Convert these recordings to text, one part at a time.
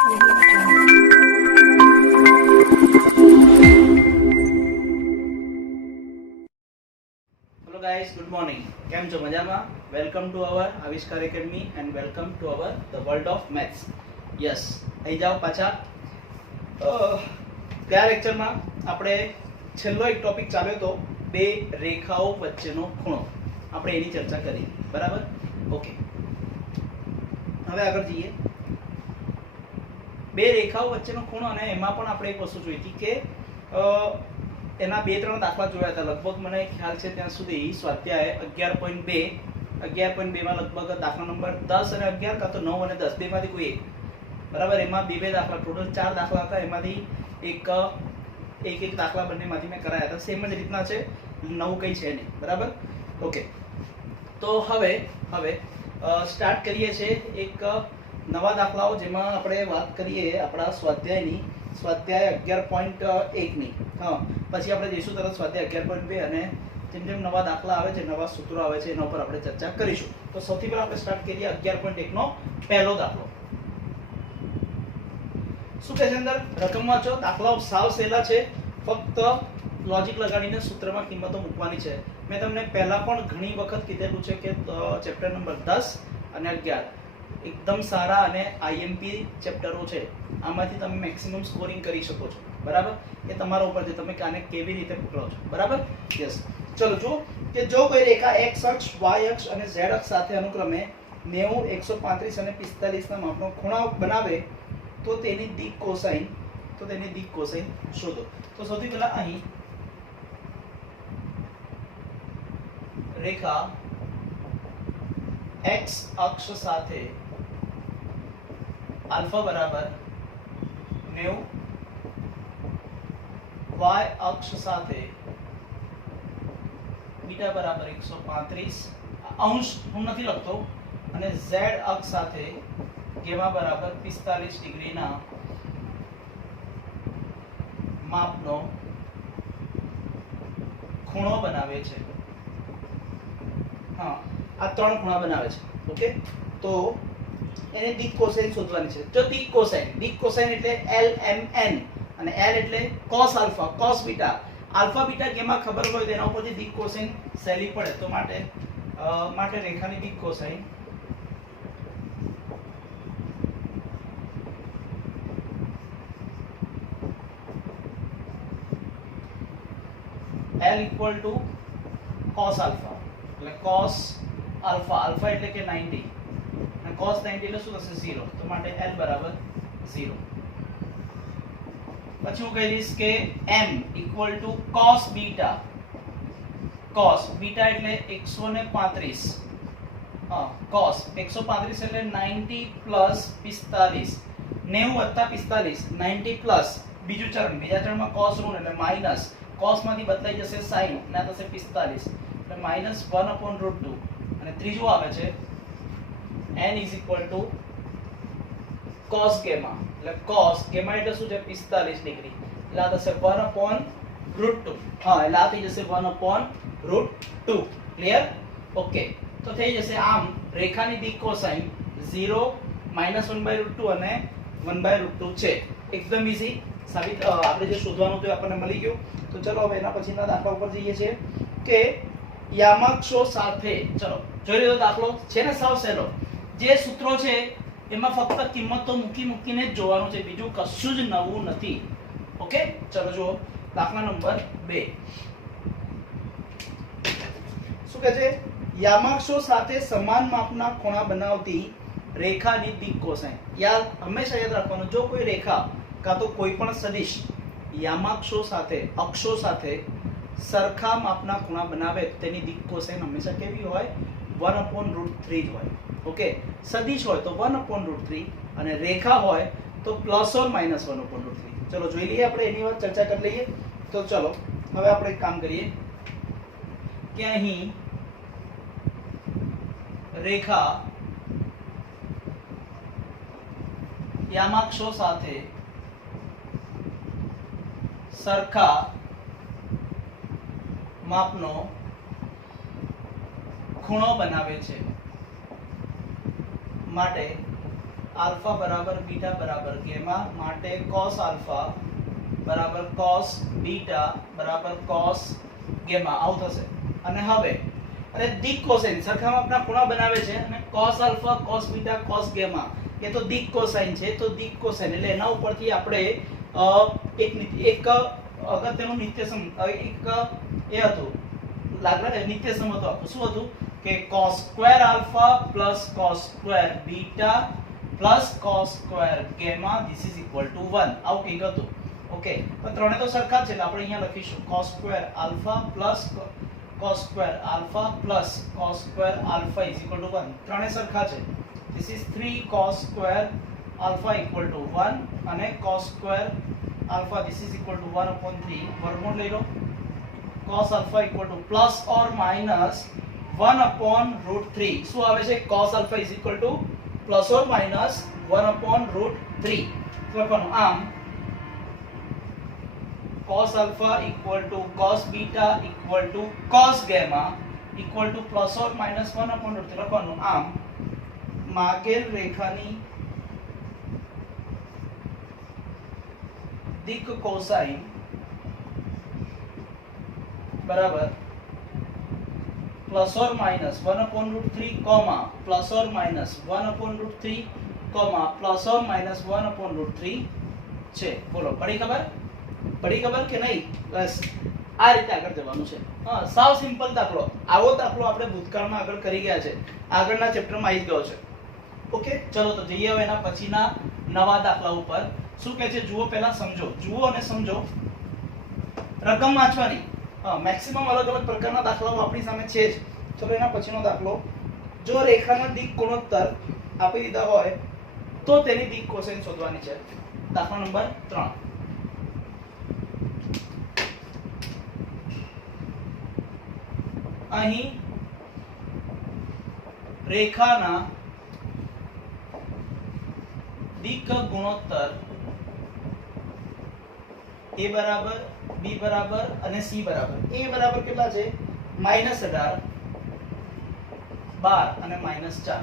Hello guys, good morning. કેમ છો? મજામાં? વેલકમ ટુ અવર આવિષ્કાર academy and welcome to over the world of maths. Yes, અહીં જાઓ પાછા. ગયા લેક્ચરમાં આપણે છેલ્લો એક ટોપિક ચાલ્યો હતો, બે રેખાઓ વચ્ચેનો ખૂણો. આપણે એની ચર્ચા કરી, બરાબર? ઓકે, હવે આગળ જઈએ. બે રેખાઓ વચ્ચેનો ખૂણો, અને એમાં પણ આપણે એક વસ્તુ જોઈ હતી કે એના બે ત્રણ દાખલા જોયા હતા. લગભગ મને ખ્યાલ છે ત્યાં સુધી સ્વાધ્યાય 11.2 માં લગભગ દાખલા નંબર 10 અને 11 કાં તો 9 અને 10 બેમાંથી કોઈ એક, બરાબર? એમાં બે દાખલા, ટોટલ 4 દાખલા હતા. એમાંથી એક દાખલા બંનેમાંથી મેં કરાયા હતા. સેમ જ રીતના છે, નવું કંઈ છે નહીં, બરાબર? ઓકે, તો હવે સ્ટાર્ટ કરીએ છીએ એક નવા દાખલાઓ, જેમાં આપણે વાત કરીએ આપણા સ્વાધ્યાયની, સ્વાધ્યાય 11.1 ની. પછી આપણે જઈશું તરત સ્વાધ્યાય 11.2, અને જેમ જેમ નવા દાખલા આવે છે, નવા સૂત્રો આવે છે, એના ઉપર આપણે ચર્ચા કરીશું. તો સૌથી પહેલા આપણે સ્ટાર્ટ કરીએ 11.1 નો પહેલો દાખલો. શું કહે છે અંદર? રકમ વાંચો. દાખલાઓ સાવ સહેલા છે, ફક્ત લોજિક લગાડીને સૂત્રમાં કિંમતો મૂકવાની છે. મેં તમને પહેલા પણ ઘણી વખત કીધેલું છે કે ચેપ્ટર નંબર 10 અને 11 એકદમ સારા અને આઈએમપી ચેપ્ટરો છે. આમાંથી તમે મેક્સિમમ સ્કોરિંગ કરી શકો છો, બરાબર? એ તમારા ઉપર છે, તમે કાને કેવી રીતે પકડો છો, બરાબર? યસ. ચલો જુઓ કે જો કોઈ રેખા x અક્ષ, y અક્ષ અને z અક્ષ સાથે અનુક્રમે 90, 135 અને 45 ના માપનો ખૂણા બનાવે તો તેની દિક કોસાઇન શોધો. તો સૌથી પહેલા અહીં રેખા x અક્ષ સાથે આલ્ફા બરાબર 90, y અક્ષ સાથે બીટા બરાબર 135 અંશ હું નથી લખતો, અને z અક્ષ સાથે ગેમા બરાબર 45 ડિગ્રીના માપનો ખૂણો બનાવે છે. આ ત્રણ ખૂણા બનાવે છે. ઓકે, તો એને દિક કોસાઇન શોધવાની છે. જો દિક કોસાઇન એટલે LMN, અને L એટલે cos alpha, cos beta, alpha beta gamma ખબર હોય તો એના ઉપરથી દિક કોસાઇન સહેલી પડે. તો માટે રેખાની દિક cosine L equal to cos alpha, એટલે cos આલ્ફા, આલ્ફા એટલે કે 90, અને cos 90 એટલે શું થશે? 0. તો માટે L બરાબર 0. પછી હું કહી દઈશ કે M equal to cos beta, cos beta એટલે 135, cos 135 એટલે 90 પ્લસ 45, 90 વત્તા 45, 90 પ્લસ બીજા ચરણમાં cos ઋણ એટલે માઈનસ, cos માંથી બદલાઈ જશે sin, ના થશે 45, એટલે -1/√2. અને ત્રીજું આવે છે n is equal to cos gamma, એટલે cos gamma એટલે શું છે? 45 ડિગ્રી, એટલે આ થશે 1/√2. એટલે આ થઈ જશે 1/√2. ક્લિયર? ઓકે, તો થઈ જશે આમ રેખાની દિક કોસાઇન 0, -1/√2 અને 1/√2 છે. એકદમ ઈઝી સાબિત. આપણે જે શોધવાનું હતું આપણને મળી ગયું. તો ચલો હવે એના પછીના દાખલા ઉપર જઈએ છીએ કે યામાક્ષો સાથે. ચલો જોઈ લો દાખલો છે ને, સાવ સહેલો. જે સૂત્રો છે એમાં ફક્ત કિંમતો મૂકીને જ જોવાનું છે, બીજું કશું જ નવું નથી. ઓકે, ચલો જુઓ દાખલા નંબર 2. શું કહે છે? યામાક્ષો સાથે સમાન માપના ખૂણા બનાવતી રેખાની દિક કોસાઇન. હંમેશા યાદ રાખવાનું, જો કોઈ રેખા કાં તો કોઈ પણ સદિશ યામાક્ષો સાથે, અક્ષો સાથે સરખા માપના ખૂણા બનાવે તો તેની દિક કોસાઇન હંમેશા કેવી હોય? 1/√3 જ હોય. ઓકે, સદિશ હોય તો 1/√3, અને રેખા હોય તો ±1/√3. ચલો જોઈ લઈએ, આપણે એની વાત ચર્ચા કરી લઈએ. તો ચલો હવે આપણે એક કામ કરીએ કે અહીં રેખા યામાક્ષો સાથે સરખા માપનો ખૂણો બનાવે છે, માટે આલ્ફા બરાબર બીટા બરાબર ગેમા માટે cos આલ્ફા બરાબર cos બીટા બરાબર cos ગેમા આવું થશે. અને હવે અને દિક કોસાઇન સરખામાં આપણા ખૂણા બનાવે છે અને cos alpha cos beta cos gamma એ તો દિક કોસાઇન છે. તો દિક કોસાઇન એટલે એના ઉપરથી આપણે એક અગત્યનું નિત્યસમ એક એ હતું લાગલા નિત્યસમ હતું આપણું શું હતું કે cos square alpha plus cos square beta plus cos square gamma this is equal to 1 આવું કંઈક હતું. ઓકે તો ત્રણે તો સરખા છે એટલે આપણે અહીંયા લખીશું cos square alpha plus cos square alpha plus cos square alpha is equal to 1 ત્રણે સરખા છે. This is 3 cos square alpha equal to 1 અને cos square alpha this is equal to 1/3 વર્ગમૂળ લઈ લો. cos alpha equal to plus or minus 1/√3 શું આવે છે cos alpha is equal to plus or minus 1/√3 લખવાનું. આમ cos alpha equal to cos beta equal to cos gamma equal to plus or minus 1/√3 લખવાનું. આમ માગેલ રેખાની દિક કોસાઇન બરાબર plus or minus 1/√3 comma plus or minus 1/√3 comma plus or minus 1/√3 છે. બોલો પડી ખબર કે નહીં? બસ આ રીતે આગળ જવાનું છે. હા સાવ સિમ્પલ દાખલો. આવો દાખલો આપણે ભૂતકાળમાં આગળ કરી ગયા છે, આગળના ચેપ્ટરમાં આવી ગયો છે. ઓકે ચલો તો જઈએ હવે એના પછીના નવા દાખલા ઉપર. શું કહે છે જુઓ, પહેલા સમજો, જુઓ અને સમજો. રકમ વાંચવાની. મેક્સિમમ અલગ અલગ પ્રકારના દાખલાઓ આપણી સામે છે જ. ચલો એના પછીનો દાખલો. જો રેખાના દિક ગુણોત્તર આપી દીધા હોય તો તેની દિક કોસાઇન શોધવાની છે. દાખલા નંબર 3. અહીં રેખાના દિક ગુણોત્તર a બરાબર b બરાબર અને c બરાબર. a બરાબર કેટલા છે? -18 12 અને -4.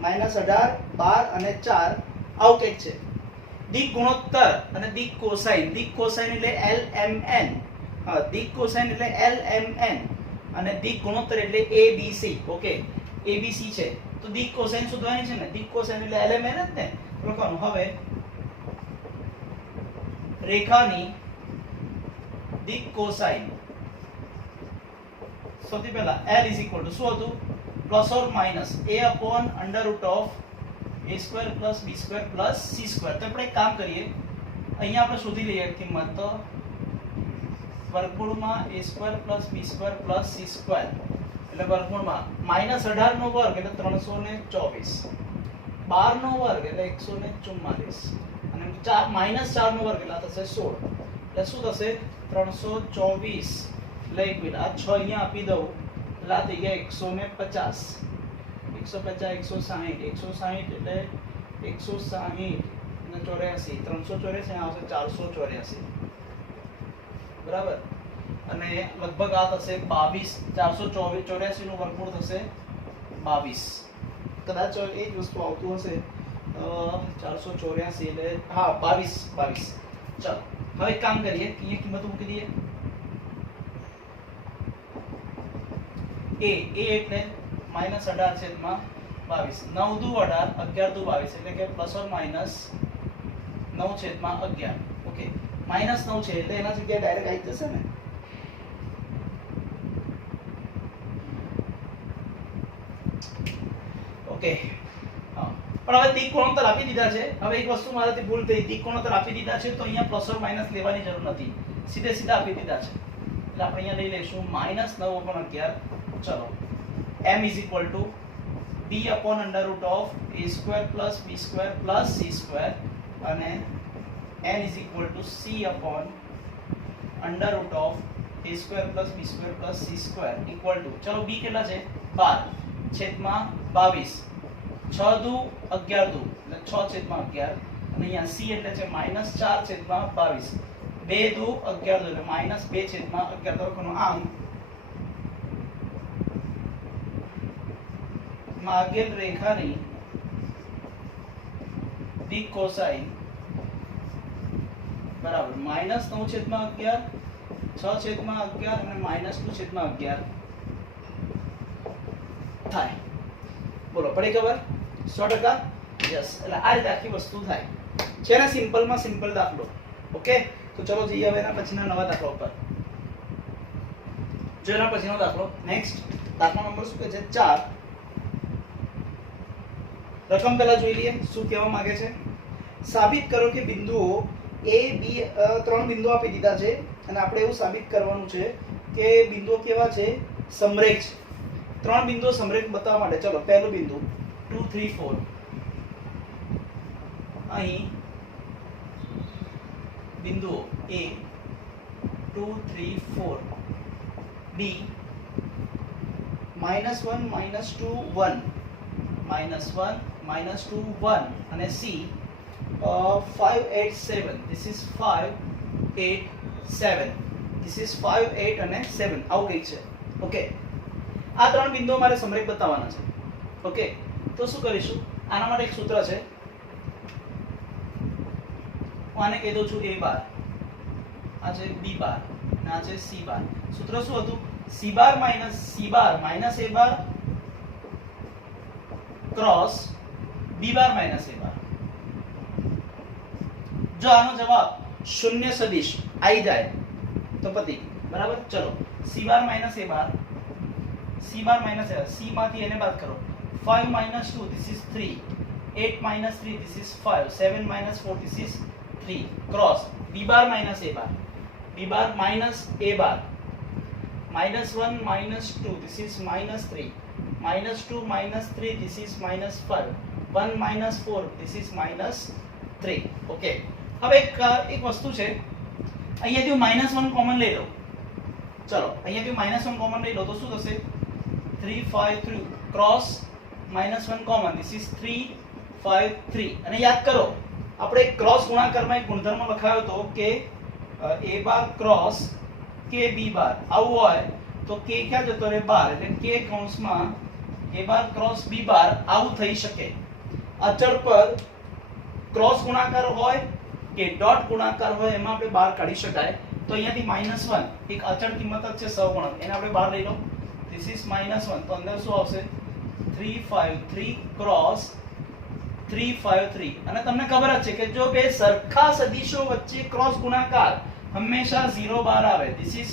-18 12 અને 4 આવું કંઈક છે. દિક ગુણોત્તર અને દિક કોસાઇન. દિક કોસાઇન એટલે LMN. હા દિક કોસાઇન એટલે LMN અને દિક ગુણોત્તર એટલે ABC. ઓકે ABC છે તો દિક કોસાઇન શોધવાની છે ને. દિક કોસાઇન એટલે LMN જ ને લખવાનું. હવે રેખાની દિક કોસાઇન સૌથી પહેલા L ઇઝ ઇક્વલ ટુ શું હતું? Plus or minus a/√a² plus b² plus c². તો આપણે એક કામ કરીએ, અહીંયા આપણે શોધી લઈએ કિંમત. તો વર્ગમૂળમાં a² plus b² plus c² એટલે વર્ગમૂળમાં -18 નો વર્ગ એટલે 324, 12 નો વર્ગ એટલે 144 અને -4 નો વર્ગ એટલે થશે 16. એટલે શું થશે 324 એટલે એક મિનિટ આ 6 અહીંયા આપી દઉં એટલે આ થઈ ગયા 150, 150 160 160 એટલે 160 અને 84 384 આવશે 484 બરાબર. અને લગભગ આ થશે 22 484 નું વર્ગમૂળ થશે 22. કદાચ એ જ વસ્તુ આવતું હશે 484 એટલે હા 22. ચલો હવે એક કામ કરીએ, અહીંયા કિંમત મૂકી દઈએ. a એટલે -18 છેદમાં 22, 9 દુ 18, 11 દુ 22 એટલે કે પ્લસ ઓર માઈનસ 9 છેદમાં 11. ઓકે -9 છે એટલે એના જગ્યાએ ડાયરેક્ટ આવી જશે ને. ઓકે હા પણ હવે દિક ગુણોત્તર આપી દીધા છે. હવે એક વસ્તુ મારાથી ભૂલ થઈ, દિક ગુણોત્તર આપી દીધા છે તો અહીંયા પ્લસ ઓર માઈનસ લેવાની જરૂર નથી, સીધે સીધા આપી દીધા છે એટલે આપણે અહીંયા લઈ લઈશું -9/11. ચલો m is equal to b/√a² plus b² plus c² અને n is equal to c/√a² plus b² plus c² equal to ચલો b કેટલા છે 12 છેદમાં 22, 6 દુ 11 દુ એટલે 6 છેદમાં 11 અને અહીંયા c એટલે છે -4 છેદમાં 22, 2 દુ 11 દુ એટલે -2 છેદમાં 11 લખવાનું. આમ માગેલ રેખાની દિક કોસાઇન બરાબર -9/11 6/11 અને -2/11 થાય. બોલો પડી ખબર? 100%. યસ. એટલે આ રીતે આખી વસ્તુ થાય છે ને, સિમ્પલમાં સિમ્પલ દાખલો. ઓકે, તો ચલો જઈએ હવે એના પછીના નવા દાખલા ઉપર. જો એના પછીનો દાખલો નેક્સ્ટ દાખલા નંબર શું કહે છે 4. રકમ પહેલા જોઈ લઈએ શું કહેવા માંગે છે. સાબિત કરો કે બિંદુઓ a b, 3 બિંદુઓ આપી દીધા છે અને આપણે એવું સાબિત કરવાનું છે કે બિંદુઓ કેવા છે, સમરેખ છે. 3 બિંદુઓ સમરેખ બતાવવા માટે ચલો પહેલું બિંદુ 2 3 4, અહીં બિંદુઓ a 2 3 4, b -1 -2 1, -1 -2 1 અને c 5 8 7. This is 5 8 7. This is 5 8 અને 7. આવું કંઈક છે. ઓકે, આ 3 બિંદુઓ મારે સમરેખ બતાવવાના છે. ઓકે, તો શું કરીશું, આના માટે એક સૂત્ર છે. હું આને કહી દઉં છું a બાર, આ છે b બાર અને આ છે c બાર. સૂત્ર શું હતું? c bar minus c bar minus a bar cross b bar minus a બાર. જો આનો જવાબ શૂન્ય સદિશ આવી જાય તો પતી. બરાબર, ચલો c bar minus a bar, c bar minus a, c માંથી એને બાદ કરો. 5 minus 2, this is 3. 8 minus 3, this is 5. 7 minus 4, this is 3. Cross b bar minus a bar, b bar minus a bar. -1 -2, this is -3. -2 -3, this is -5. 1 -4, this is -3. Okay, હવે એક વસ્તુ છે, અહીંયાથી -1 common લઈ લો. ચલો અહીંયાથી -1 કોમન લઈ લો તો શું થશે? 3 5 3 ક્રોસ -1 કોમન, this is 3 5 3. અને યાદ કરો આપણે ક્રોસ ગુણાકારમાં એક ગુણધર્મ લખાયો હતો કે a bar cross k b બાર. આવું હોય તો k ક્યાં જતો રહે? બાર. એટલે k કૌંસમાં a બાર ક્રોસ b બાર આવું થઈ શકે. અચળ પર ક્રોસ ગુણાકાર હોય કે ડોટ ગુણાકાર હોય એમાં આપણે બાર કાઢી શકાય. તો અહીંયાથી -1 એક અચળ કિંમત જ છે સહગુણક, એને આપણે બહાર લઈ લો. this is -1, તો અંદર શું આવશે? 3 5 3 ક્રોસ 3 5 3. અને તમને ખબર જ છે કે જો બે સરખા સદિશો વચ્ચે ક્રોસ ગુણાકાર હંમેશા 0 બાર આવે. this is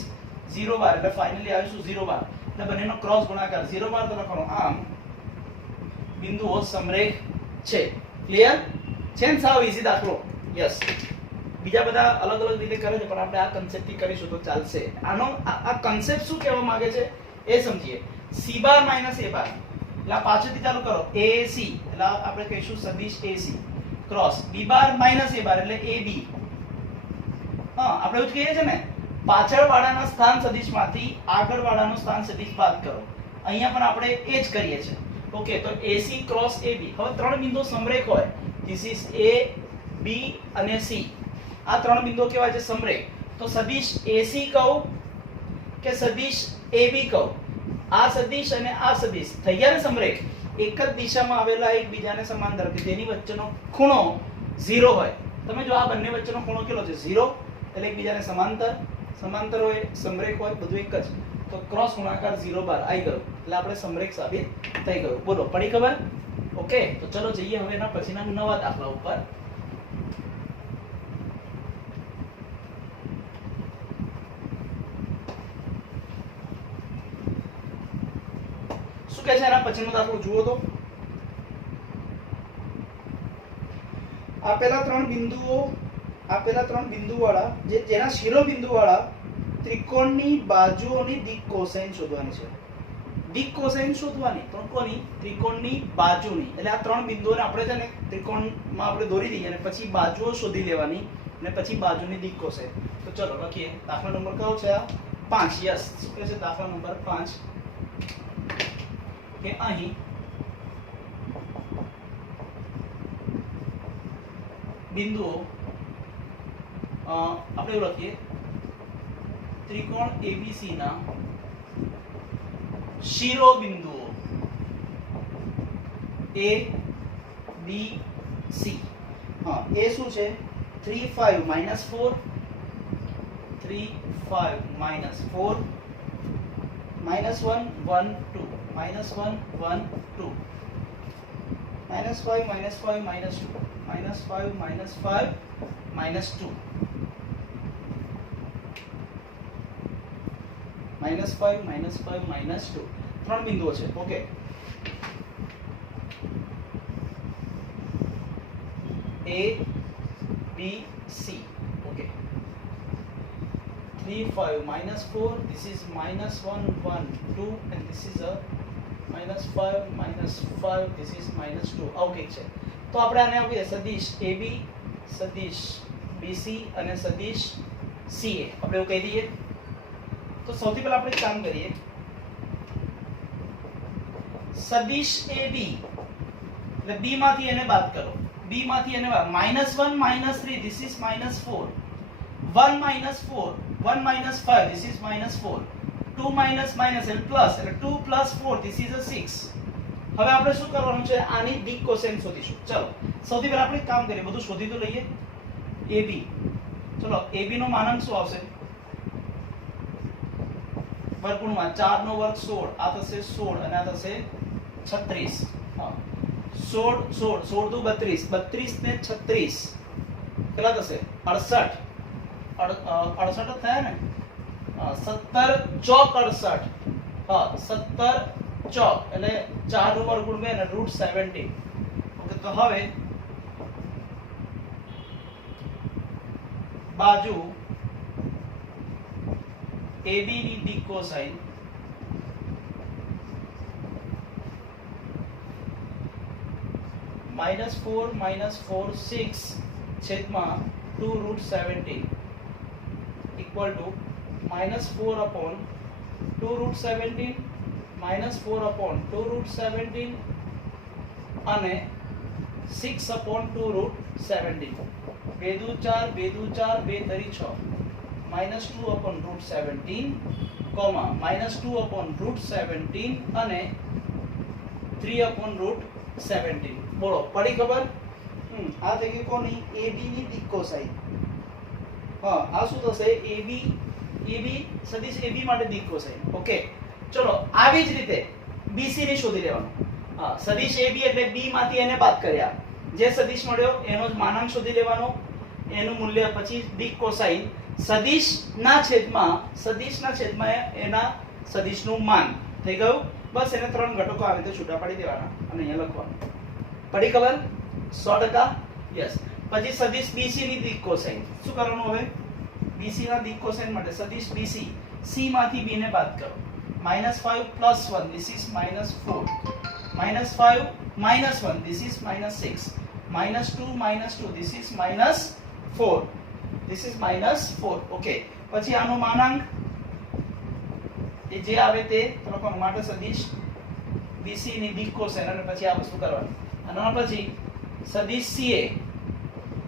0 બાર, એટલે ફાઇનલી આવીશું 0 બાર. એટલે બંનેનો ક્રોસ ગુણાકાર 0 બાર તો લખવાનો. આમ બિંદુઓ સમરેખ છે. ક્લિયર છે ને? સાવ ઈઝી દાખલો. યસ, બીજા બધા અલગ અલગ રીતે કરે છે પણ આપણે આ કન્સેપ્ટ થી કરીશું તો ચાલશે. આનો આ કન્સેપ્ટ શું કહેવા માંગે છે એ સમજીએ. c બાર માઇનસ a બાર, એટલે પાછળથી ચાલુ કરો. AC એટલે આપણે કહીશું સદિશ AC cross b bar minus a બાર એટલે AB. હા, આપણે એવું જ કહીએ છીએ ને, પાછળવાળાના સ્થાન સદિશમાંથી આગળવાળાનું સ્થાન સદિશ બાદ કરો. અહીંયા પણ આપણે એ જ કરીએ છીએ. ઓકે, તો AC ક્રોસ AB. હવે 3 બિંદુઓ સમરેખ હોય. ધીસ ઇઝ A B અને C. આ 3 બિંદુઓ કેવા છે? સમરેખ. તો સદિશ AC કહું કે સદિશ AB કહું? આ સદિશ અને આ સદિશ થઈ ગયા ને સમરેખ. એક જ દિશામાં આવેલા એકબીજાને સમાંતર કે જેની વચ્ચેનો ખૂણો 0 હોય. તમે જો આ બંને વચ્ચેનો ખૂણો કેટલો છે? 0. એટલે એકબીજાને સમાંતર હોય, સમરેખ હોય, બધું એક જ. તો ક્રોસ ગુણાકાર 0 બાર આવી ગયો એટલે આપણે સમરેખ સાબિત થઈ ગયું. બોલો પડી ખબર? ઓકે, તો ચલો જઈએ હવે એના પછીના નવા દાખલા ઉપર. શું કહે છે એના પછીનો દાખલો જુઓ તો. આપેલા 3 બિંદુઓ વાળા જેના શિરોબિંદુ વાળા ત્રિકોણની બાજુઓની દિક કોસાઇન શોધવાની છે. દિક કોસાઇન શોધવાની પણ કોની? ત્રિકોણની બાજુની. એટલે આ 3 બિંદુઓને આપણે છે ને ત્રિકોણમાં આપણે દોરી દઈએ અને પછી બાજુઓ શોધી લેવાની અને પછી બાજુની દિક કોસાઇન. તો ચલો લખીએ. દાખલા નંબર કયો છે? આ 5. યસ, શું કહે છે? દાખલા નંબર 5 કે અહીં બિંદુઓ આપણે એવું લખીએ, ત્રિકોણ ABC ના શિરોબિંદુઓ A B C. હા એ શું છે 3 5 minus 4 3 5 minus 4 minus 1 1 2 minus 1 1 2 minus 5 minus 5 minus 2 minus 5 minus 5 minus 2 minus 5 minus 5 minus 2 ત્રણ બિંદુઓ છે okay A B C okay 3 5 minus 4 this is minus 1 1 2 and this is a minus 5 minus 5 this is minus 2 okay છે તો આપણે આને આપીએ સદિશ AB સદિશ BC અને સદિશ CA આપણે એવું કહી દઈએ તો સૌથી પહેલા આપણે કામ કરીએ સદિશ AB એટલે B માંથી એને બાદ કરો B માંથી એને -1 -3 this is -4 1 -4 1 -5 this is -4 2 minus minus and plus એટલે 2 plus 4 this is a 6 હવે આપણે શું કરવાનું છે આની ડી કોસેન શોધીશું ચલો સૌથી પહેલા આપણે કામ કરીએ બધું શોધી તો લઈએ AB ચલો AB નો માનાંક શું આવશે વર્ગમૂળમાં 4 નો વર્ગ 16 આ થશે 16 અને આ થશે 36 હા 16 16 16 દુ 32 32 ને 36 કેટલા થશે 68 68 થયા ને 17 ચોક 68 હા 17 ચોક એટલે 4 નું વર્ગમૂળ 2 અને √17 ઓકે તો હવે બાજુ AB ની ડી કોસાઇન -4 6 છેદમાં 2√17 equal to -4 upon 2√17 -4 upon 2√17 અને 6 upon 2√17 2 દુ 4 2 દુ 4 2 તરી 6 -2 upon √17 કોમા -2 upon √17 અને 3 upon √17 બોલો પડી ખબર આ થઈ ગઈ કોની AB ની ડી કોસાઇન હા આ શું થશે AB સદિશ AB માટે ડી કોસાઇન ઓકે ચલો આવી જ રીતે BC ની શોધી લેવાનું હા સદિશ AB એટલે B માંથી એને બાદ કર્યા જે સદિશ મળ્યો એનો જ માનાંક શોધી લેવાનો એનું મૂલ્ય પછી ડી કોસાઇન સદિશના છેદમાં એના સદિશનું માન થઈ ગયું બસ એને ત્રણ ઘટકો આવી રીતે છૂટા પાડી દેવાના અને અહીંયા લખવાનું પડી ખબર 100% યસ પછી સદિશ BC ની ડી કોસાઇન શું કરવાનું હવે BC ના ડી કોસાઇન માટે સદિશ BC C માંથી B ને બાદ કરો -5 plus 1 this is -4 -5 -1 this is -6 -2 this is -4 this is -4 okay પછી આનો માનાંક એ જે આવે તે લખવાનું માટે સદિશ BC ની ડી કોસાઇન અને પછી આ વસ્તુ કરવાની અને પછી સદિશ CA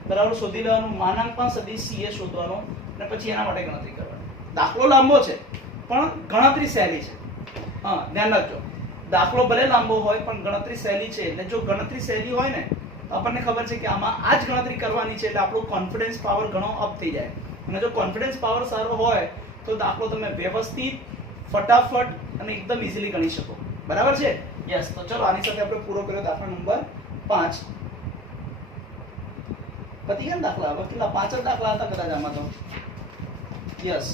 બરાબર શોધી લેવાનું માનાંક પણ સદિશ CA શોધવાનો અને પછી એના માટે ગણતરી કરવાની દાખલો લાંબો છે પણ ગણતરી સહેલી છે હા ધ્યાન રાખજો દાખલો ભલે લાંબો હોય પણ ગણતરી સહેલી છે એટલે જો ગણતરી સહેલી હોય ને તો આપણને ખબર છે કે આમાં આ જ ગણતરી કરવાની છે એટલે આપણો કોન્ફિડન્સ પાવર ઘણો અપ થઈ જાય અને જો કોન્ફિડન્સ પાવર સારો હોય તો દાખલો તમે વ્યવસ્થિત ફટાફટ અને એકદમ ઈઝીલી ગણી શકો બરાબર છે યસ તો ચલો આની સાથે આપણે પૂરો કર્યો દાખલા નંબર 5 પતી ગયા દાખલા હવે કેટલા 5 જ દાખલા હતા કદાચ આમાં તો યસ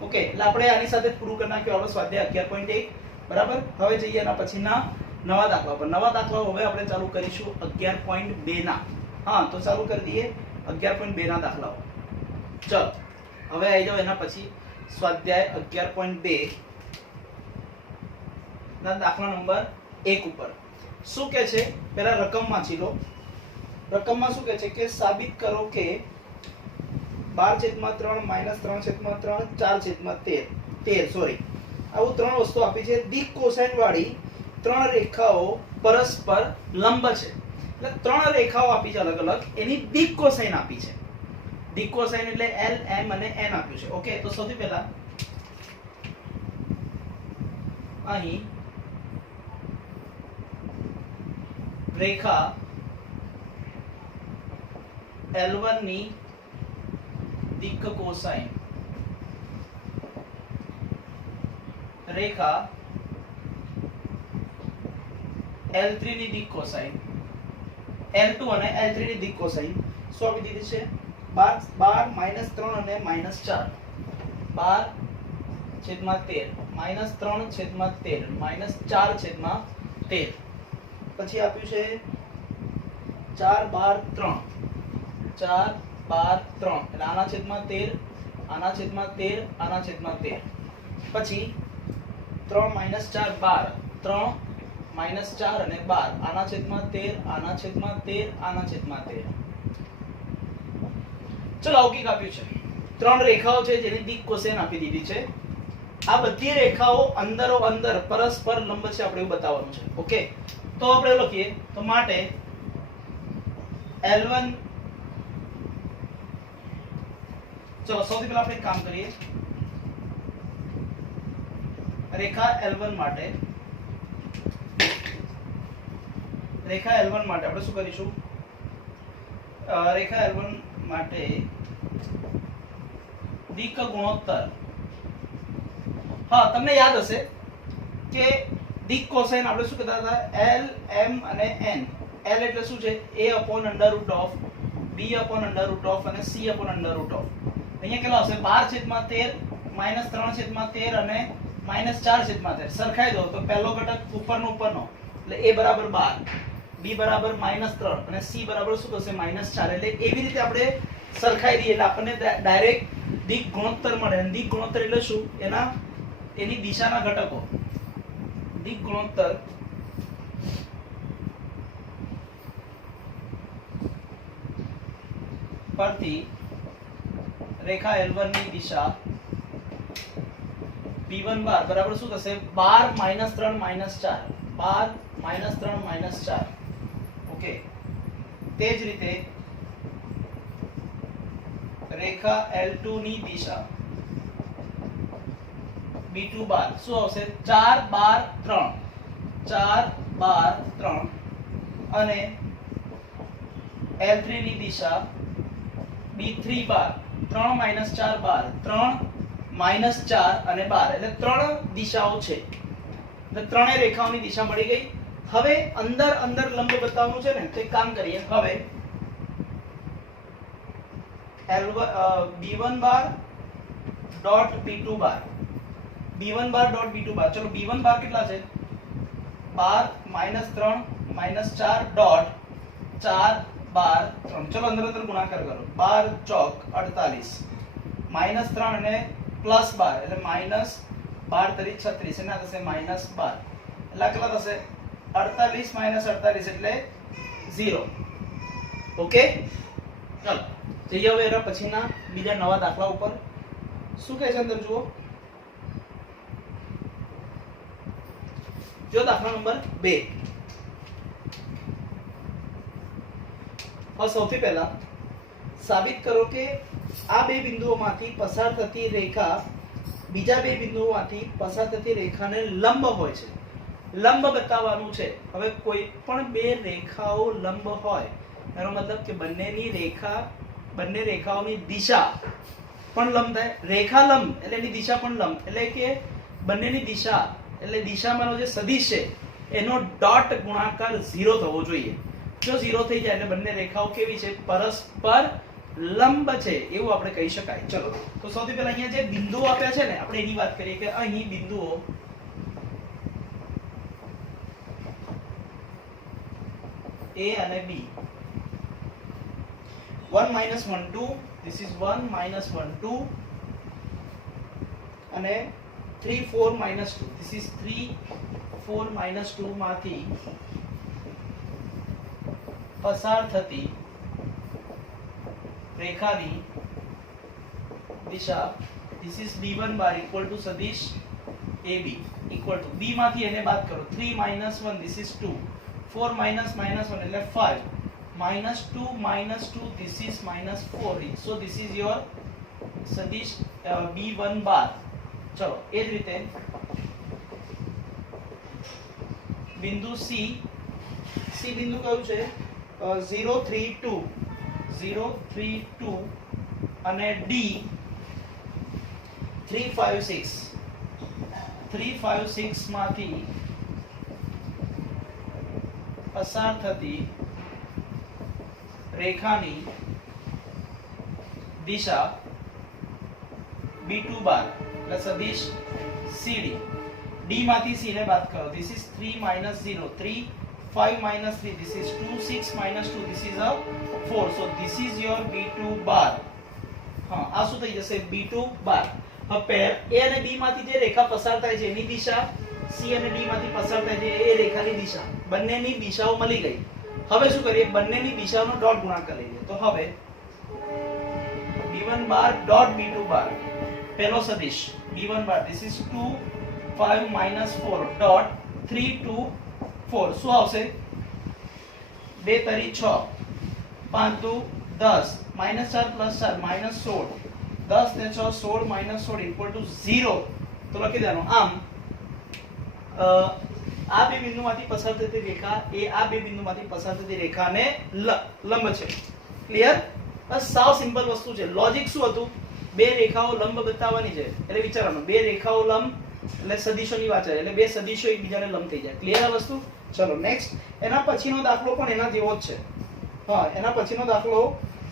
ઓકે એટલે આપણે આની સાથે પૂરું કરી નાખ્યું આપણો સ્વાધ્યાય 11.1 બરાબર હવે જઈએ એના પછીના નવા દાખલા પર નવા દાખલાઓ હવે આપણે ચાલુ કરીશું 11.2 ના હા તો ચાલુ કરી દઈએ 11.2 ના દાખલાઓ ચલો હવે આવી જાઓ એના પછી સ્વાધ્યાય 11.2 ના દાખલા નંબર 1 ઉપર શું કહે છે પહેલા રકમ વાંચી લો રકમમાં શું કહે છે કે સાબિત કરો કે 12/3 -3/3 4/13 સોરી આવું ત્રણ વસ્તુ આપી છે ડી કોસાઇન વાળી ત્રણ રેખાઓ પરસ્પર લંબ છે એટલે ત્રણ રેખાઓ આપી છે અલગ અલગ એની ડી કોસાઇન આપી છે ડી કોસાઇન એટલે L M અને N આપ્યું છે ઓકે તો સૌથી પહેલા અહીં રેખા L1 ની દિક્ક કોસાઇન રેખા L3 ની દિક્ક કોસાઇન L2 અને L3 ની દિક્ક કોસાઇન શું આપી દીધી છે 12 -3 અને -4 12/13 -3/13 -4/13 પછી આપ્યું છે 4/12 3 4/12 એટલે આના છેદમાં 13 આના છેદમાં 13 આના છેદમાં 13 પછી 3 - 4 12 3 -4 અને 12 આના છેદમાં 13 આના છેદમાં 13 આના છેદમાં 13 ચલો લૌકિક આપ્યું છે ત્રણ રેખાઓ છે જેની દિક્ કોસેન આપી દીધી છે આ બધી રેખાઓ અંદરો અંદર પરસ્પર લંબ છે આપણે એવું બતાવવાનું છે ઓકે તો આપણે લખીએ તો માટે L1 ચલો સૌથી પહેલા આપણે એક કામ કરીએ રેખા L1 માટે આપણે શું કરીશું રેખા L1 માટે દિક્ક ગુણોત્તર હા તમને યાદ હશે કે દિક્ કોસાઇન આપણે શું કહેતા હતા L M અને N L એટલે શું છે a/√of b/√of અને c/√of અહીંયા કેટલા હશે 12/13 -3/13 અને -4/13 સરખાઈ દો તો પહેલો ઘટક ઉપરનો એટલે a બરાબર 12 b બરાબર -3 અને c બરાબર શું થશે -4 એટલે એવી રીતે આપણે સરખાઈ દઈએ એટલે આપણને ડાયરેક્ટ દિક્ ગુણોત્તર મળે અને દિક્ ગુણોત્તર એટલે શું એની દિશાના ઘટકો દિક્ ગુણોત્તર પરથી રેખા L1 ની દિશા b1 બાર બરાબર શું થશે 12 -3 -4 12 -3 -4 ઓકે તે જ રીતે રેખા L2 ની દિશા b2 બાર શું આવશે 4 12 3 4 12 3 અને L3 ની દિશા b3 બાર 3 -4 12 3 -4 અને 12 એટલે ત્રણ દિશાઓ છે એટલે ત્રણેય રેખાઓની દિશા મળી ગઈ હવે અંદર લંબ બતાવવાનું છે ને તો એક કામ કરીએ હવે b1 બાર ડોટ b2 બાર b1 બાર ડોટ b2 બાર ચલો b1 બાર કેટલા છે 12 -3 -4 ડોટ 4 12 3 ચલો અંદર ગુણાકાર કરો 12 ચોક 48 -3 અને +12 એટલે -12 તરી 36 એના થશે -12 એટલે કેટલા થશે 48 - 48 એટલે 0 ઓકે ચલો જઈએ હવે એના પછીના બીજા નવા દાખલા ઉપર શું કહે છે અંદર જુઓ જો દાખલા નંબર 2 और સૌથી પહેલા સાબિત કરો કે આ બે બિંદુઓમાંથી પસાર થતી રેખા બીજા બે બિંદુઓમાંથી પસાર થતી રેખાને લંબ હોય છે લંબ બતાવવાનું છે હવે કોઈ પણ બે રેખાઓ લંબ હોય એનો મતલબ કે બંને રેખાઓની દિશા પણ લંબ થાય રેખા લંબ એટલે એની દિશા પણ લંબ એટલે કે બંનેની દિશા એટલે દિશામાંનો જે સદિશ છે એનો ડોટ ગુણાકાર 0 થવો જોઈએ જો 0 થઈ જાય એટલે બંને રેખાઓ કેવી છે પરસ્પર લંબ છે એવું આપણે કહી શકાય ચલો તો સૌથી પહેલા અહીંયા જે બિંદુઓ આપ્યા છે ને આપણે એની વાત કરીએ કે અહીં બિંદુઓ A અને B 1 - 1 2 this is 1 - 1 2 અને 3 4 - 2 this is 3 4 - 2 માંથી પસાર થતી રેખાની દિશા this is b1 bar equal to સદિશ AB equal to B માંથી એને બાદ કરો 3 - 1 this is 2 4 - 1 એટલે 5 -2 -2 this is -4 so this is your સદિશ b1 બાર ચલો એ જ રીતે બિંદુ C સી બિંદુ કયું છે 0 3 2 0 3 2 અને ડી 3 5 6 3 5 6 માંથી પસાર થતી રેખાની દિશા B2 બાર એટલે સદિશ CD D માંથી C ને બાદ કરો. This is 3 minus 0 3 5 minus 3 this is 2 6 minus 2 this is a 4 so this is your B2 બાર. હા આ શું થઈ જશે B2 બાર. હવે A અને B માંથી જે રેખા પસાર થાય છે એની દિશા C અને D માંથી પસાર થાય છે એ રેખાની દિશા બંનેની દિશાઓ મળી ગઈ. હવે શું કરીએ બંનેની દિશાઓનો ડોટ ગુણાકાર લઈએ. તો હવે B1 બાર ડોટ B2 બાર પહેલો સદિશ B1 bar this is 2 5 minus 4 dot 3 2 4 શું આવશે 2 તરી 6 5 2 10 minus 4 plus 4 minus 16 10 ને 6 16 minus 16 equal to 0 તો લખી દેવાનું. આમ આ બે બિંદુમાંથી પસાર થતી રેખા એ આ બે બિંદુમાંથી પસાર થતી રેખાને લંબ છે. ક્લિયર? બસ સાવ સિમ્પલ વસ્તુ છે. લોજિક શું હતું બે રેખાઓ લંબ બતાવવાની છે એટલે વિચારવાનું બે રેખાઓ લંબ એટલે સદિશોની વાત છે એટલે બે સદિશો એકબીજાને લંબ થઈ જાય. ક્લિયર આ વસ્તુ? ચલો નેક્સ્ટ એના પછીનો દાખલો પણ એના જેવો જ છે. હા એના પછીનો દાખલો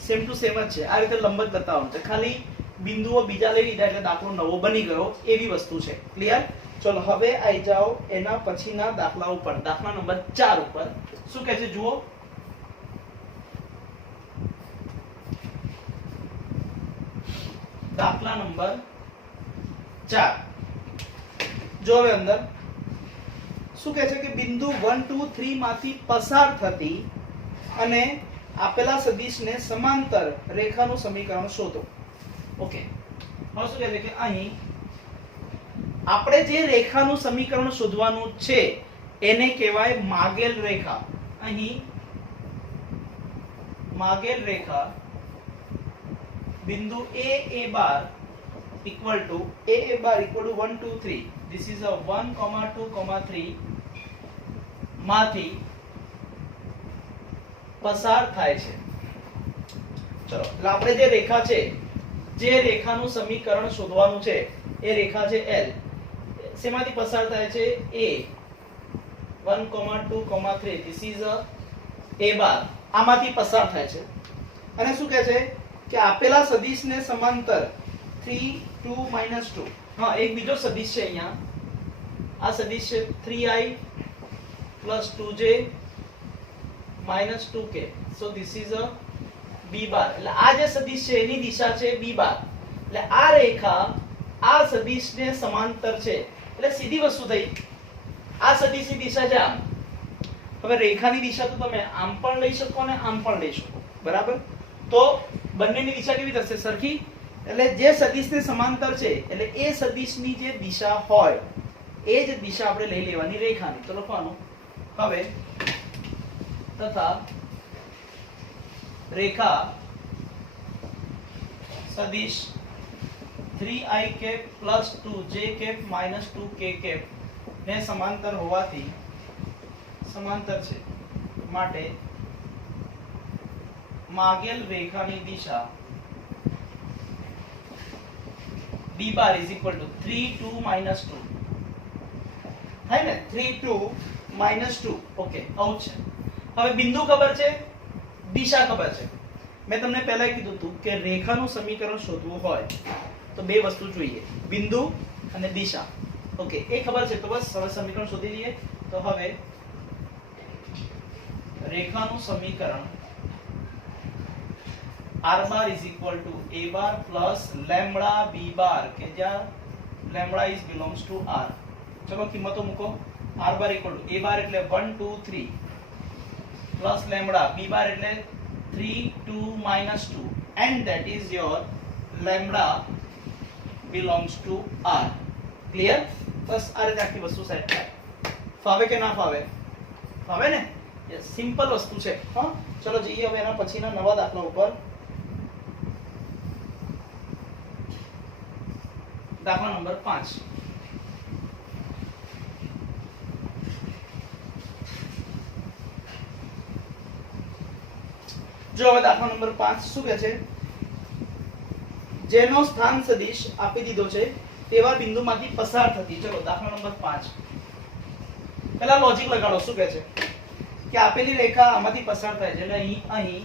સેમ ટુ સેમ જ છે. આ રીતે લંબ જ બતાવવાનું છે ખાલી બિંદુઓ બીજા લઈ લીધા એટલે દાખલો નવો બની ગયો એવી વસ્તુ છે. ક્લિયર? ચલો હવે આવી જાઓ એના પછીના દાખલા ઉપર. દાખલા નંબર 4 ઉપર શું કહે છે જુઓ. દાખલા નંબર 4 જો હવે અંદર શું કહે છે કે બિંદુ 1 2 3 માંથી પસાર થતી અને આપેલા સદિશને સમાંતર રેખાનું સમીકરણ શોધો. ઓકે હવે શું કહે છે કે અહીં આપણે જે રેખાનું સમીકરણ શોધવાનું છે એને કહેવાય માગેલ રેખા. અહીં માગેલ રેખા બિંદુ a bar equal to a bar equal to 1 2 3 this is a 1 2 3 માંથી પસાર થાય છે. ચલો એટલે આપણે જે રેખા છે જે રેખાનું સમીકરણ શોધવાનું છે એ રેખા છે L શેમાંથી પસાર થાય છે a 1 2 3 this is a બાર આમાંથી પસાર થાય છે અને શું કહે છે કે આપેલા સદિશને સમાંતર 3 2 2 હા એક બીજો સદિશ છે અહીંયા આ સદિશ છે 3i 2j 2k so this is a b બાર એટલે આ જે સદિશ છે એની દિશા છે b બાર એટલે આ રેખા આ સદિશને સમાંતર છે એટલે સીધી વસ્તુ થઈ આ સદિશની દિશા છે આમ. હવે રેખાની દિશા તો તમે આમ પણ લઈ શકો અને આમ પણ લઈ શકો બરાબર. તો બંનેની દિશા કેવી થશે સરખી એટલે જે સદિશને સમાંતર છે એટલે એ સદિશની જે દિશા હોય એ જ દિશા આપણે લઈ લેવાની રેખાની. તો લખવાનું હવે તથા રેખા સદિશ 3i cap 2j cap 2k cap ને સમાંતર હોવાથી સમાંતર છે માટે માગેલ રેખાની દિશા b bar is equal to 3 2 2 થાય ને 3 2 2 ઓકે આવું છે. હવે બિંદુ ખબર છે દિશા ખબર છે. મેં તમને પહેલા કીધું હતું કે રેખાનું સમીકરણ શોધવું હોય તો બે વસ્તુ જોઈએ બિંદુ અને દિશા. ઓકે એ ખબર છે તો બસ હવે સમીકરણ શોધી લઈએ. તો હવે રેખાનું સમીકરણ r bar is equal to a bar plus lambda b bar કે જ્યાં lambda is belongs to r. ચલો કિંમતો મૂકો. r bar equal to a bar એટલે 1 2 3 plus lambda b bar એટલે 3 2 2 and that is your lambda belongs to r. Clear? બસ આ રીતે આખી વસ્તુ સેટ થાય. ફાવે કે ના ફાવે? ફાવે ને? યસ સિમ્પલ વસ્તુ છે. હા ચલો જઈએ હવે એના પછીના નવા દાખલા ઉપર. દાખલા નંબર 5 5 જો હવે દાખલા નંબર 5 શું કહે છે, જેનો સ્થાન સદિશ આપી દીધો છે તેવા બિંદુમાંથી પસાર થતી, ચલો દાખલા નંબર 5 પહેલા લોજિક લગાડો. શું કહે છે કે આપેલી રેખા આમાંથી પસાર થાય છે, એટલે અહીં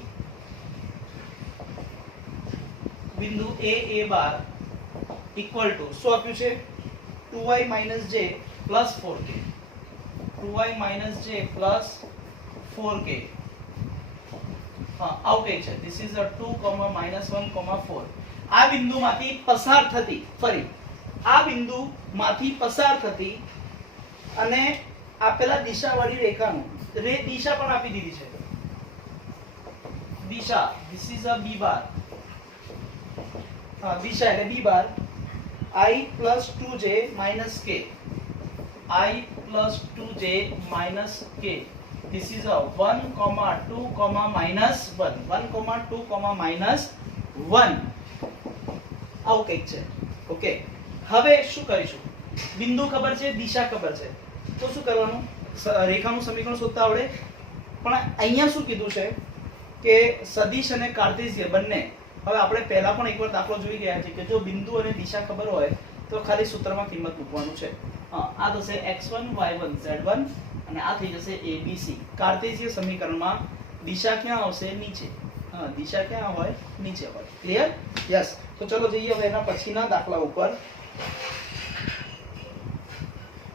બિંદુ a બાર ઇક્વલ ટુ શું આપ્યું છે, 2y j plus 4k, 2y j plus 4k. હા આવું કઈ છે, ધીસ ઇઝ અ 2, -1, 4. આ બિંદુમાંથી પસાર થતી, ફરી આ બિંદુમાંથી પસાર થતી અને આપેલા દિશાવાળી રેખાનું દિશા પણ આપી દીધી છે, દિશા, ધીસ ઇઝ અ b બાર. હા દિશા એટલે b bar I plus 2j minus k, I plus 2j minus k. This is a 1, 2, minus 1, 1, 2, minus 1. આવું કંઈક છે. ઓકે, હવે શું કરીશું, બિંદુ ખબર છે, દિશા ખબર છે, તો શું કરવાનું, રેખાનું સમીકરણ શોધતા આવડે. પણ અહીંયા શું કીધું છે કે સદિશ અને કાર્ટેશિયન બંને. હવે આપણે પહેલા પણ એકવાર દાખલો જોઈ ગયા છે કે જો બિંદુ અને દિશા ખબર હોય તો ખાલી સૂત્રમાં કિંમત મૂકવાનું છે. આ થશે x1 y1 z1 અને આ થઈ જશે abc. કાર્ટેશિયન સમીકરણમાં દિશા ક્યાં આવશે, નીચે. દિશા ક્યાં હોય, નીચે હોય. ક્લિયર? યસ. તો ચલો જઈએ હવે એના પછીના દાખલા ઉપર.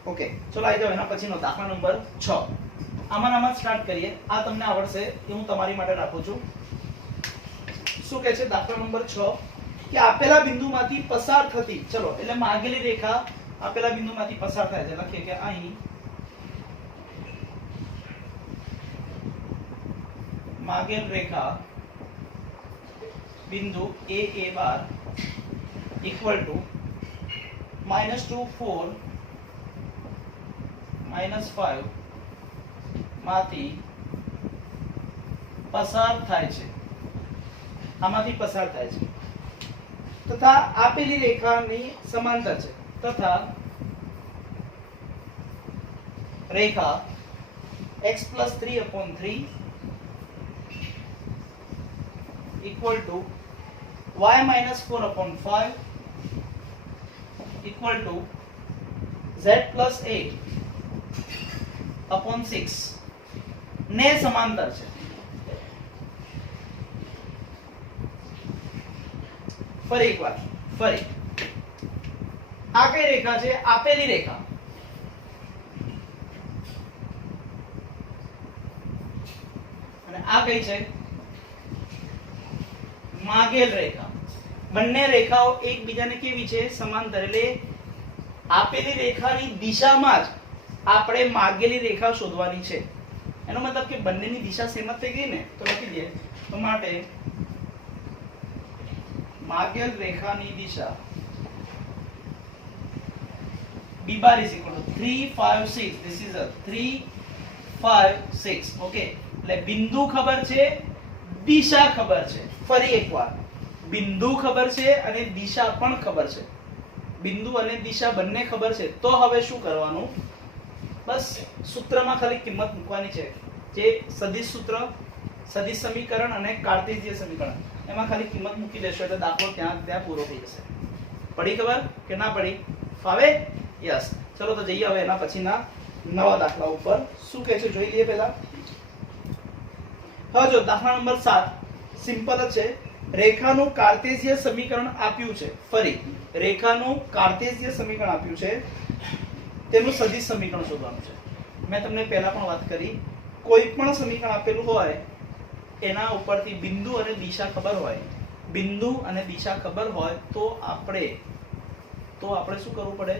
ઓકે, ચલો આવી જાઓ એના પછીનો દાખલા નંબર 6. આમાં સ્ટાર્ટ કરીએ. આ તમને આવડશે એ હું તમારી માટે રાખું છું. શું કહે છે દાખલા નંબર 6 કે આપેલા બિંદુમાંથી પસાર થતી, ચલો એટલે માગેલી રેખા આપેલા બિંદુમાંથી પસાર થાય છે, લખીએ કે અહીં માગેલ રેખા બિંદુ a બાર ઇક્વલ ટુ -2, 4, -5 માંથી પસાર થાય છે, આમાંથી પસાર થાય છે તથા આપેલી રેખાની સમાંતર છે, તથા રેખા x plus 3/3 equal to y minus 4/5 equal to z plus 8/6 ને સમાંતર છે. ફરી એકવાર, ફરી આ કઈ રેખા છે, આપેલી રેખા, અને આ કઈ છે, માગેલ રેખા. બંને રેખાઓ એકબીજાને કેવી છે, સમાંતર. એટલે આપેલી રેખાની દિશામાં જ આપણે માગેલી રેખા શોધવાની છે. એનો મતલબ કે બંનેની દિશા સેમ જ થઈ ગઈ ને, તો લખી દઈએ. તો માટે માગેલ રેખાની દિશા b bar is equal to 3, 5, 6. This is a 3, 5, 6. Okay, એટલે બિંદુ ખબર છે, દિશા ખબર છે. ફરી એકવાર, બિંદુ ખબર છે અને દિશા પણ ખબર છે. બિંદુ અને દિશા બંને ખબર છે. તો હવે શું કરવાનું, બસ સૂત્રમાં ખાલી કિંમત મૂકવાની છે. જે સદિશ સૂત્ર, સદિશ સમીકરણ અને કાર્ટેશિયન સમીકરણ, એમાં ખાલી કિંમત મૂકી દેશો એટલે દાખલો ત્યાં પૂરો થઈ જશે. પડી ખબર કે ના પડી? ફાવે? યસ. ચલો તો જઈએ હવે એના પછીના નવા દાખલા ઉપર. શું કહે છે જોઈ લઈએ પહેલા. હવે જો દાખલા નંબર 7 સિમ્પલ જ છે. રેખાનું કાર્ટેશિયન સમીકરણ આપ્યું છે. ફરી રેખાનું કાર્ટેશિયન સમીકરણ આપ્યું છે, તેનું સદિશ સમીકરણ શોધવાનું છે. મેં તમને પહેલા પણ વાત કરી, કોઈ પણ સમીકરણ આપેલું હોય એના ઉપરથી બિંદુ અને દિશા ખબર હોય, બિંદુ અને દિશા ખબર હોય તો આપણે શું કરવું પડે,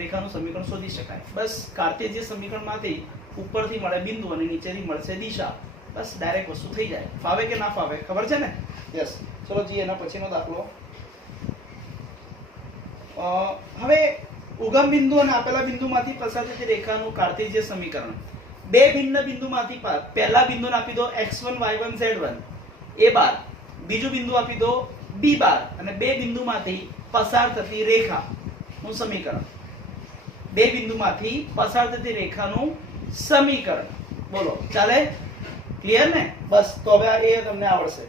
રેખાનું સમીકરણ શોધી શકાય. બસ કાર્ટેશિયન સમીકરણમાંથી ઉપરથી મળે બિંદુ અને નીચેથી મળશે દિશા. બસ ડાયરેક્ટ વસ્તુ થઈ જાય. ફાવે કે ના ફાવે ખબર છે ને? યસ. ચલો જી એના પછીનો દાખલો. હવે ઉગમ બિંદુ અને આપેલા બિંદુમાંથી પસાર થતી રેખાનું કાર્ટેશિયન સમીકરણ. બે ભિન્ન બિંદુમાંથી પહેલા બિંદુને આપી દો x1 y1 z1 a બાર, બીજું બિંદુ આપી દો b બાર, અને બે બિંદુમાંથી પસાર થતી રેખાનું સમીકરણ. બે બિંદુમાંથી પસાર થતી રેખાનું સમીકરણ બોલો, ચાલે? ક્લિયર ને? બસ તો હવે એ તમને આવડશે.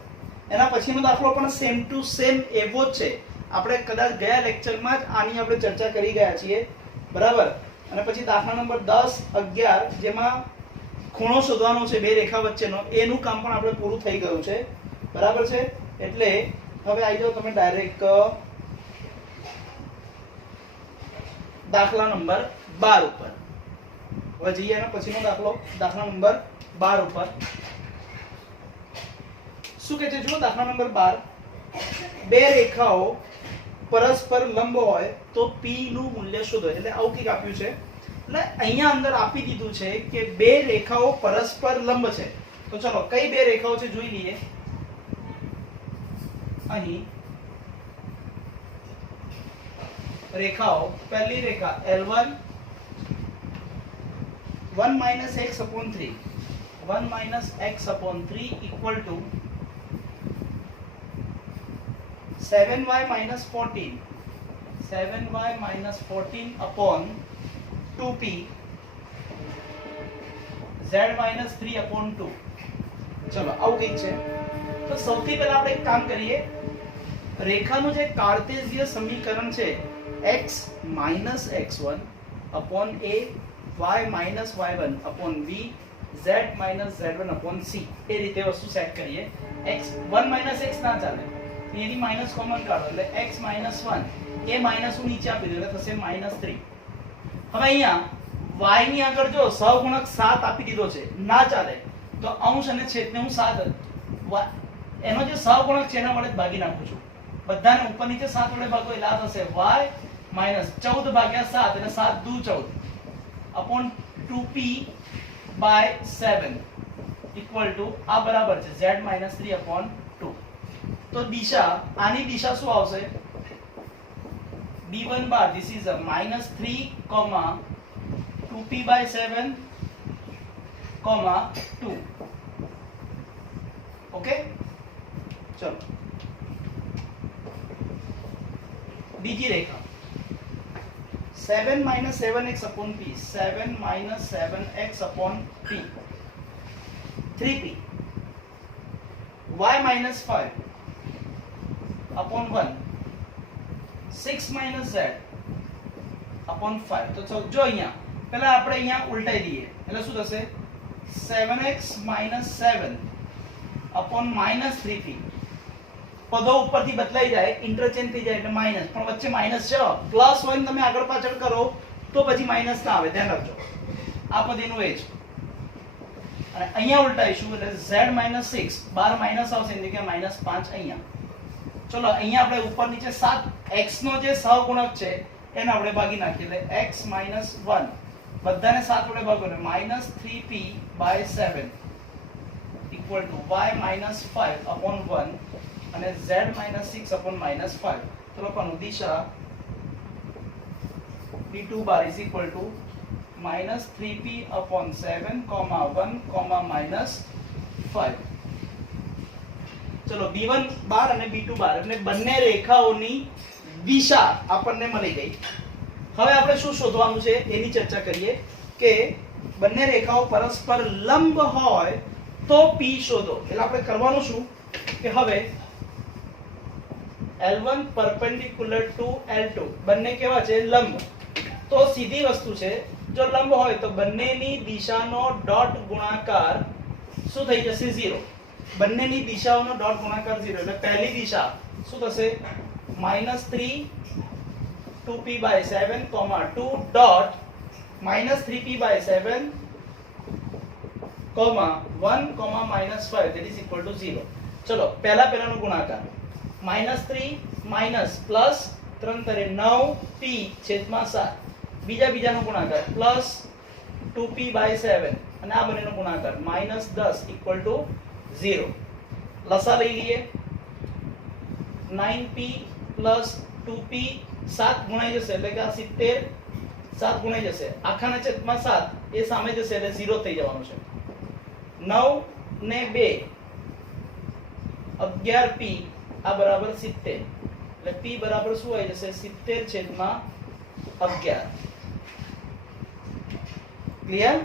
એના પછીનો દાખલો પણ સેમ ટુ સેમ એવો જ છે. આપણે કદાચ ગયા લેક્ચરમાં જ આની આપણે ચર્ચા કરી ગયા છીએ, બરાબર? અને પછી દાખલા નંબર 10, 11 જેમાં ખૂણો શોધવાનો છે બે રેખા વચ્ચેનો, એનું કામ પણ આપણે પૂરું થઈ ગયું છે, બરાબર છે? એટલે હવે આવી જાઓ તમે ડાયરેક્ટ દાખલા નંબર 12 ઉપર. હવે જઈએ એના પછીનો દાખલો, દાખલા નંબર 12 ઉપર. શું કહે છે? જુઓ દાખલા નંબર 12. બે રેખાઓ પરસ્પર લંબ હોય તો P નું મૂલ્ય શોધો. એટલે આવું કંઈક આપ્યું છે. એટલે અહીંયા અંદર આપી દીધું છે કે બે રેખાઓ પરસ્પર લંબ છે. તો ચલો કઈ બે રેખાઓ છે જોઈ લઈએ. અહીં રેખાઓ, પહેલી રેખા L1 1 - x/3 1 - x/3 equal to 7y - 14 7y - 14 upon 2p z - 3 upon 2. ચલો આવું કંઈક છે. તો સૌથી પહેલા આપણે એક કામ કરીએ. રેખાનું જે કાર્ટેશિયન સમીકરણ છે x - x1 upon a, y - y1 upon b, z - z1 upon c, એ રીતે વસ્તુ સેટ કરીએ. x 1 - x ના ચાલે, એની માઈનસ કોમન કાઢો એટલે x - 1, એ માઈનસ હું નીચે આપી દઉં એટલે થશે -3. હવે અહીંયા y ની આગળ જો સહગુણક 7 આપી દીધો છે, ના ચાલે. તો અંશ અને છેદને હું 7 એનો જે સહગુણક છે એના વડે ભાગી નાખું છું. બધાને ઉપર નીચે 7 વડે ભાગો એટલે આ થશે y -14 ભાગ્યા 7 એટલે 7 દુ 14 upon 2p by 7 equal to આ બરાબર છે z - 3 upon 2. તો દિશા, આની દિશા શું આવશે? b1 bar, this is a -3, 2p by 7, 2. Okay, ચલો બીજી રેખા 7 - 7x upon p 7 - 7x upon p 3p y - 5 upon 1 6 - z upon 5. તો જો અહીંયા પહેલા આપણે અહીંયા ઉલટાઈ દઈએ એટલે શું થશે? 7x - 7 upon -3p. પદો ઉપરથી બદલાઈ જાય, ઇન્ટરચેન્જ થઈ જાય એટલે માઈનસ, પણ વચ્ચે માઈનસ છે. પ્લસ હોય તમે આગળ પાછળ કરો તો પછી માઈનસ ના આવે, ધ્યાન રાખજો. આ પદ એનું એ જ. અને અહીંયા ઉલટાઈશું એટલે z - 6, 12 માઈનસ આવશે એની જગ્યાએ -5 અહીંયા. ચલો અહીંયા આપણે ઉપર નીચે 7 x નો જે સહગુણક છે એને આપણે ભાગી નાખીએ એટલે x - 1 બધાને 7 વડે ભાગો એટલે -3p by 7 equal to y - 5 upon 1 અને z - 6 upon -5. તો લખવાનું દિશા d2 bar is equal to -3p upon 7, 1, -5. ચલો b1 બાર અને b2 બાર એટલે બંને રેખાઓની દિશા આપણને મળી ગઈ. હવે આપણે શું શોધવાનું છે એની ચર્ચા કરીએ કે બંને રેખાઓ પરસ્પર લંબ હોય તો p શોધો. એટલે આપણે કરવાનું શું કે હવે L1 perpendicular to L2 બંને કેવા છે? લંબ. તો સીધી વસ્તુ છે, જો લંબ હોય તો બંનેની દિશાનો ડોટ ગુણાકાર શું થઈ જશે? 0. બંનેની દિશાઓનો ડોટ ગુણાકાર 0 એટલે પહેલી દિશા શું થશે? -3 2p by 7, 2 dot -3p by 7, 1, -5 that is equal to 0. ચલો પહેલાનો ગુણાકાર -3 માઈનસ પ્લસ 3 તરે 9p છેદમાં 7. બીજાનો ગુણાકાર પ્લસ 2p by 7 અને આ બંનેનો ગુણાકાર -10 equal to 0. લસા લઈ લઈએ. 9p plus 2p 7 ગુણાઈ જશે એટલે કે આ 70 7 ગુણાઈ જશે. આખાના છેદમાં 7 એ સામે જશે એટલે 0 થઈ જવાનું છે. 9 ને 2 11p આ બરાબર 70 એટલે p બરાબર શું આવી જશે? 70/11. ક્લિયર?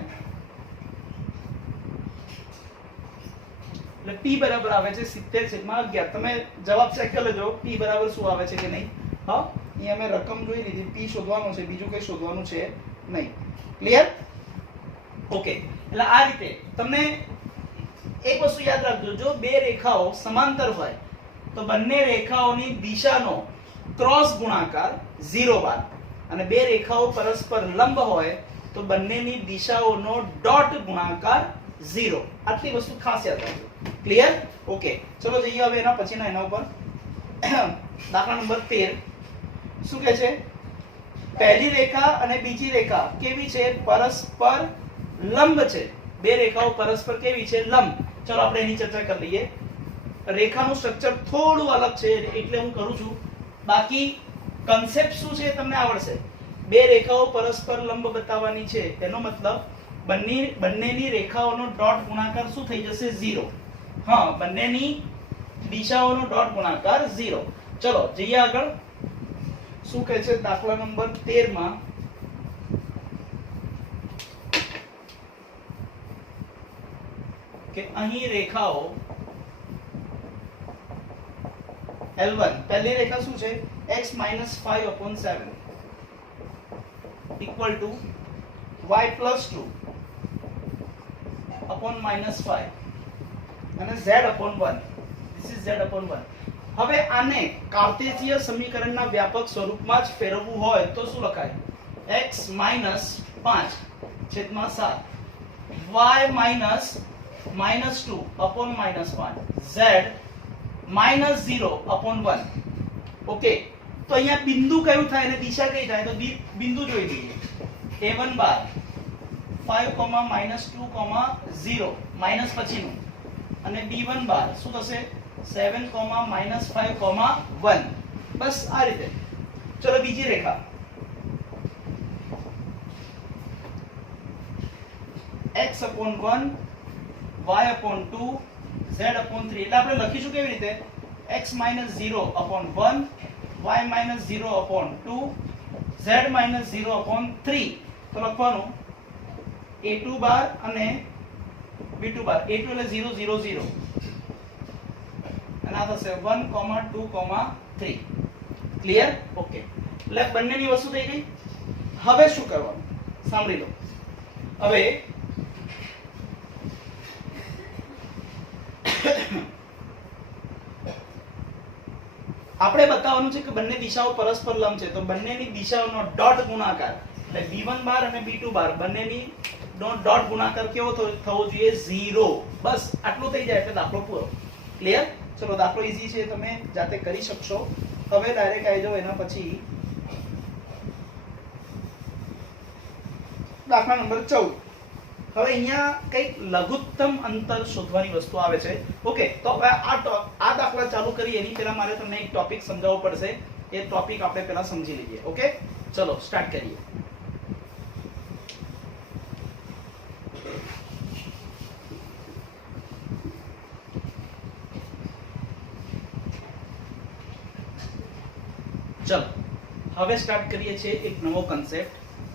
એટલે p બરાબર આવે છે 70/11. તમે જવાબ ચેક કરી લેજો p બરાબર શું આવે છે કે નહીં. હા, અહીંયા મેં રકમ જોઈ લીધી, p શોધવાનું છે, બીજું કંઈ શોધવાનું છે નહીં. ક્લિયર? ઓકે, એટલે આ રીતે તમને એક વસ્તુ યાદ રાખજો, જો બે રેખાઓ સમાંતર હોય તો બંને રેખાઓની દિશાનો ક્રોસ ગુણાકાર 0 બાર, અને બે રેખાઓ પરસ્પર લંબ હોય તો બંનેની દિશાઓનો ડોટ ગુણાકાર 0. આટલી વસ્તુ ખાસ યાદ રાખજો. ક્લિયર? ઓકે, ચલો જઈએ હવે એના પછીના એના ઉપર. દાખલા નંબર 13 શું કહે છે? પહેલી રેખા અને બીજી રેખા કેવી છે? પરસ્પર લંબ છે. બે રેખાઓ પરસ્પર કેવી છે? લંબ. ચલો આપણે એની ચર્ચા કરી લઈએ. રેખાનું સ્ટ્રક્ચર થોડું અલગ છે એટલે હું કરું છું, બાકી કન્સેપ્ટ શું છે તમને આવડશે. બે રેખાઓ પરસ્પર લંબ બતાવવાની છે, તેનો મતલબ બંનેની રેખાઓનો ડોટ ગુણાકાર શું થઈ જશે? 0. હા, બંનેની દિશાઓનો ડોટ ગુણાકાર 0. ચલો જઈએ આગળ. શું કહે છે દાખલા નંબર 13 માં? કે અહીં રેખાઓ L1, પહેલી રેખા શું છે? x - 5/7 equal to y + 2 upon -5 અને z/1. This is z/1. હવે આને કાર્ટેશિય સમીકરણના વ્યાપક સ્વરૂપમાં જ ફેરવવું હોય તો શું લખાય? x - 5/7 y - -2 upon -5 z -0/1. Okay, તો અહીંયા બિંદુ કયું થાય અને દિશા કઈ થાય? તો બિંદુ જોઈ લઈએ. a1 બાર 5, -2, 0 માઈનસ પછીનું, અને b1 બાર શું થશે? 7, -5, 1. બસ આ રીતે. ચલો બીજી રેખા x/1 y/2 z/3. એટલે આપણે લખીશું કેવી રીતે? x - 0/1 y - 0/2 z - 0/3. તો લખવાનું a2 બાર અને b2 બાર. a2 એટલે 0, 0, 0, અને આ થશે 1, 2, 3. ક્લિયર? ઓકે, એટલે બંનેની વસ્તુ થઈ ગઈ. હવે શું કરવાનું સાંભળી લો. હવે આપણે બતાવવાનું છે કે બંને દિશાઓ પરસ્પર લંબ છે, તો બંનેની દિશાઓનો ડોટ ગુણાકાર એટલે b1 બાર અને b2 બાર બંનેની ડોટ ગુણાકાર કેવો થવો જોઈએ? 0. બસ આટલું થઈ જાય એટલે દાખલો પૂરો. ક્લિયર? ચલો દાખલો ઈઝી છે, તમે જાતે કરી શકશો. હવે ડાયરેક્ટ આવી જાઓ એના પછી દાખલા નંબર 14. હવે અહીંયા કંઈક લઘુત્તમ અંતર શોધવાની વસ્તુ આવે છે. ઓકે, તો હવે આ દાખલા ચાલુ કરી એની પહેલા મારે તમને એક ટોપિક સમજાવવો પડશે. એ ટોપિક આપણે પહેલા સમજી લઈએ. ઓકે, ચલો સ્ટાર્ટ કરીએ. ચલો હવે સ્ટાર્ટ કરીએ છીએ એક નવો કન્સેપ્ટ.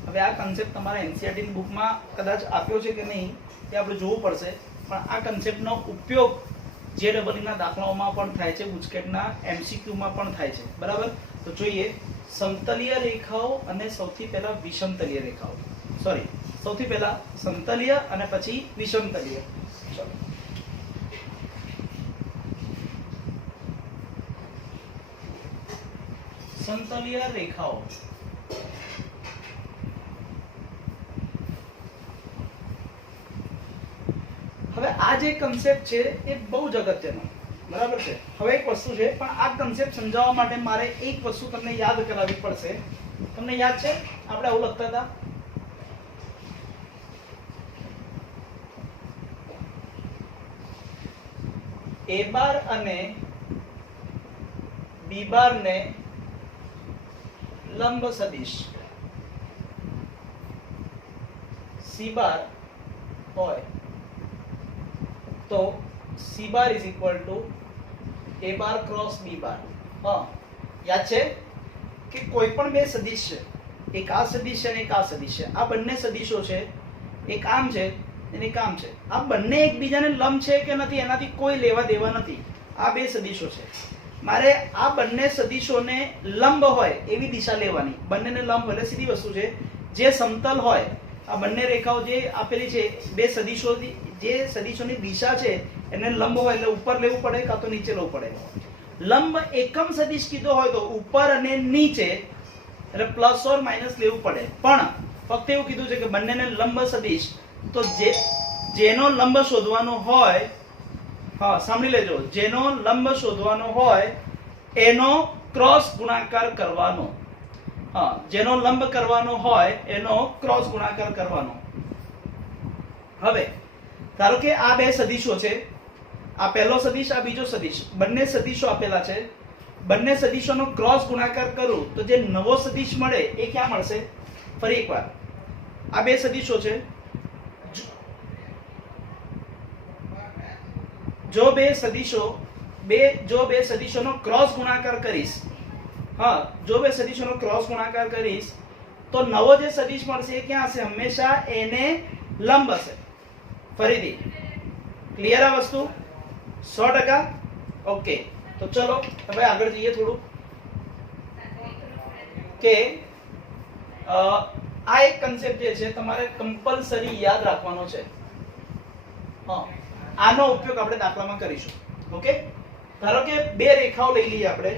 હવે આ કન્સેપ્ટ તમારા એનસીઈઆરટી ની બુકમાં કદાચ આપ્યો છે કે નહીં તે આપણે જોવું પડશે, પણ આ કન્સેપ્ટનો ઉપયોગ જેડબલઈ ના દાખલાઓમાં પણ થાય છે, ગુજકેટના એમસીક્યુમાં પણ થાય છે. બરાબર? તો જોઈએ. સમતલીય રેખાઓ અને સૌથી પહેલા વિષમતલીય રેખાઓ. સૌથી પહેલા સમતલીય અને પછી વિષમતલીય. ચલો સમતલીય રેખાઓ. હવે આ જે કન્સેપ્ટ છે એ બહુ જ અગત્યનો. બરાબર છે? હવે એક વસ્તુ છે, પણ આ કન્સેપ્ટ સમજાવવા માટે મારે એક વસ્તુ તમને યાદ કરાવવી પડશે. તમને યાદ છે આપણે આવું લખતા હતા? a બાર અને b બાર ને લંબ સદિશ c બાર હોય તો c bar is equal to a bar cross b બાર. હા, યાદ છે કે કોઈ પણ બે સદિશ છે, એક આ સદિશ છે અને એક આ સદિશ છે. આ બંને સદિશો છે, એક આમ છે એની કામ છે. આ બંને એકબીજાને લંબ છે કે નથી એનાથી કોઈ લેવા દેવા નથી. આ બે સદિશો છે, મારે આ બંને સદિશોને લંબ હોય એવી દિશા લેવાની. બંનેને લંબ એટલે સીધી વસ્તુ છે. જે સમતલ હોય, આ બંને રેખાઓ જે આપેલી છે બે સદિશો, જે સદિશોની દિશા છે એને લંબ હોય એટલે ઉપર લેવું પડે કાં તો નીચે લેવું પડે. લંબ એકમ સદિશ કીધો હોય તો ઉપર અને નીચે એટલે પ્લસ ઓર માઇનસ લેવું પડે. પણ ફક્ત એવું કીધું છે કે બંનેને લંબ સદિશ, તો જેનો લંબ શોધવાનો હોય, હા સાંભળી લેજો, જેનો લંબ શોધવાનો હોય એનો ક્રોસ ગુણાકાર કરવાનો. હા, જેનો લંબ કરવાનો હોય એનો ક્રોસ ગુણાકાર કરવાનો. હવે ધારો કે આ બે સદિશો છે, આ પહેલો સદિશ આ બીજો સદિશ, બંને સદિશો આપેલા છે. બંને સદિશોનો ક્રોસ ગુણાકાર કરું તો જે નવો સદિશ મળે એ ક્યાં મળશે? ફરી એકવાર, આ બે સદિશો છે, જો બે સદિશોનો ક્રોસ ગુણાકાર કરીશ, હા, જો બે સદિશોનો ક્રોસ ગુણાકાર કરીશ તો નવો જે સદિશ મળશે એ ક્યાં હશે? હંમેશા એને લંબ હશે. ફરીથી ક્લિયર આ વસ્તુ? 100%? ઓકે, તો ચલો હવે આગળ જઈએ થોડું કે આ એક કન્સેપ્ટ જે છે તમારે કમ્પલસરી યાદ રાખવાનો છે. હા, આનો ઉપયોગ આપણે દાખલામાં કરીશું. ઓકે, ધારો કે બે રેખાઓ લઈ લઈએ આપણે.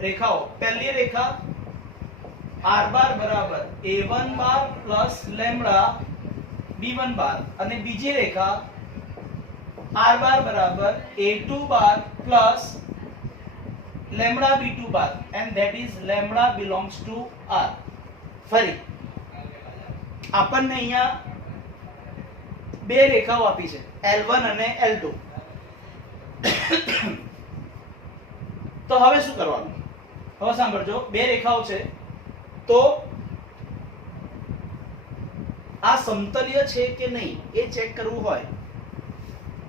રેખાઓ, પહેલી રેખા r બાર બરાબર a1 બાર પ્લસ લેમ્બડા b1 બાર, અને બીજી રેખા r બાર બરાબર a2 bar plus lambda b2 bar, and that is lambda belongs to r. ફરી આપણને અહીંયા બે રેખાઓ આપી છે L1 અને L2. તો હવે શું કરવાનું? હવે સાંભળજો, બે રેખાઓ છે તો આ સમતલીય છે કે નહીં એ ચેક કરવું હોય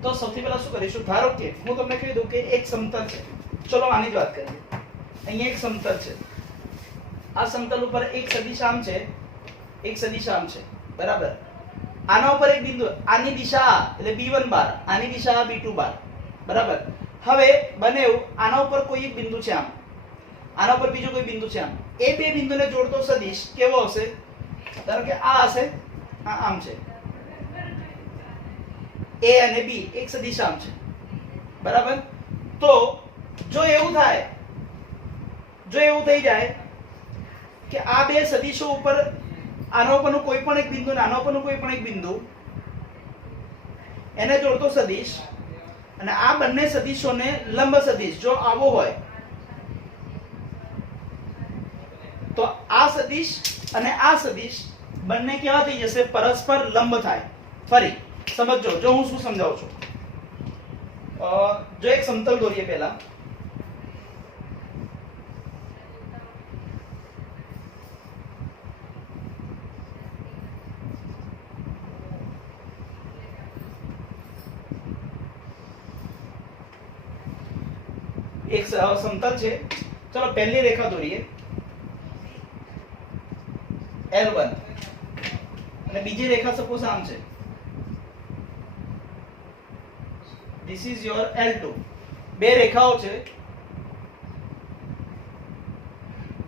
તો સૌથી પહેલા શું કરીશું? ધારો કે હું તમને કહી દઉં કે એક સમતલ છે. ચલો આની જ વાત કરીએ. અહીંયા એક સમતલ છે, આ સમતલ ઉપર એક સદિશ આમ છે, એક સદિશ આમ છે, બરાબર. આના ઉપર એક બિંદુ, આની દિશા એટલે b1 બાર, આની દિશા b2 બાર, બરાબર. હવે બને એવું, આના ઉપર કોઈ એક બિંદુ છે આમ, આના ઉપર બીજો કોઈ બિંદુ છે આમ. એ બે બિંદુને જોડતો સદિશ કેવો હશે? ધારો કે આ હશે, આ આમ છે, a અને b એક સદિશ આમ છે, બરાબર. તો જો એવું થાય, જો એવું થઈ જાય કે આ બે સદિશો ઉપર આના ઉપરનું કોઈ પણ એક બિંદુ, આના ઉપરનું કોઈ પણ એક બિંદુ એને જોડતો સદિશ, અને આ બંને સદિશોને લંબ સદિશ જો આવો હોય તો આ સદિશ અને આ સદિશ બંને કેવા થઈ જશે? પરસ્પર લંબ થાય. ફરી સમજો, જો હું શું સમજાવું છું. જો એક સમતલ દોરીએ પહેલા. એક સમતલ છે, ચલો પહેલી રેખા દોરીએ L1, અને બીજી રેખા સપોઝ આમ છે, this is your L2. બે રેખાઓ છે,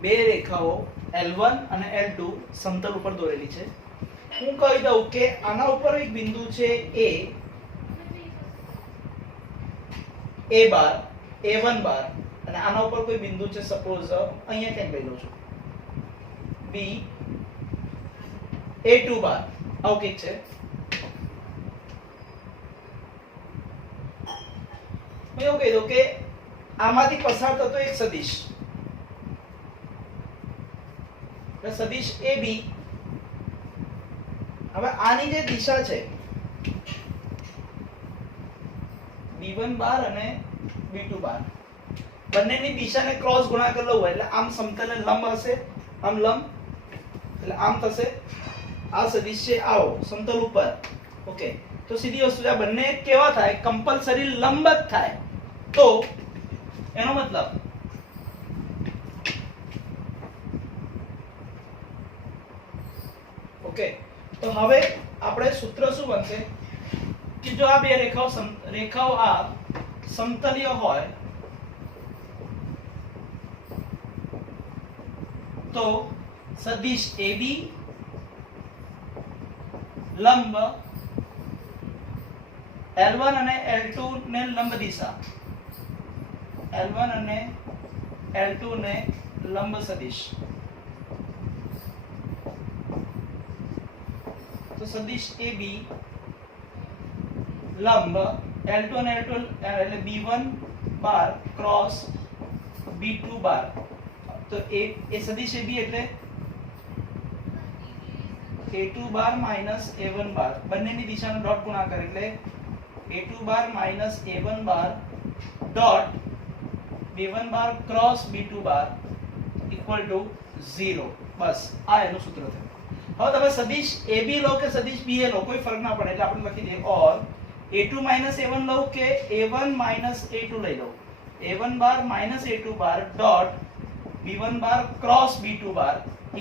બે રેખાઓ L1 અને L2 સમતલ ઉપર દોરેલી છે. હું કહી દઉં કે આના ઉપર એક બિંદુ છે a બાર, a1 બાર, અને આના ઉપર કોઈ બિંદુ છે સપોઝ અહીંયા ક્યાંક લઈ લઉં છું b a2 બાર. આવું કંઈક છે. હું એવું કહી દઉં કે આમાંથી પસાર થતો એક સદિશ, સદિશ AB. હવે આની જે દિશા છે b1 બાર અને b2 બાર, બંનેની દિશાને ક્રોસ ગુણાકાર લેવું હોય એટલે આમ સમતલને લંબ હશે, આમ લંબ એટલે આમ થશે. આ સદિશ છે આવો સમતલ ઉપર. ઓકે, તો સીધી વસ્તુ આ બંને કેવા થાય? કમ્પલસરી લંબ જ થાય. તો એનો મતલબ ઓકે, તો હવે આપણે સૂત્ર શું બનશે કે જો આ બે રેખાઓ આ સમતલીય હોય તો સદિશ AB લંબ L1 અને L2 ને લંબ દિશા, L1 અને L2 ને લંબ સદિશ, તો સદિશ AB લંબ L2 અને L2 એટલે B1 બાર ક્રોસ B2 બાર, તો એ સદિશ AB એટલે A2 બાર માઈનસ A1 બાર, બંનેની દિશાનો ડોટ ગુણાકાર એટલે A2 bar minus A1 bar dot B1 bar cross B2 bar equal to 0. બસ આ એનું સૂત્ર થયું. હવે તમે સદિશ AB લો કે સદિશ BA લો કોઈ ફરક ના પડે એટલે આપણે લખી દઈએ ઓર A2 માઈનસ A1 લો કે A1 માઈનસ A2 લઈ લો, A1 bar minus A2 bar dot B1 bar cross B2 bar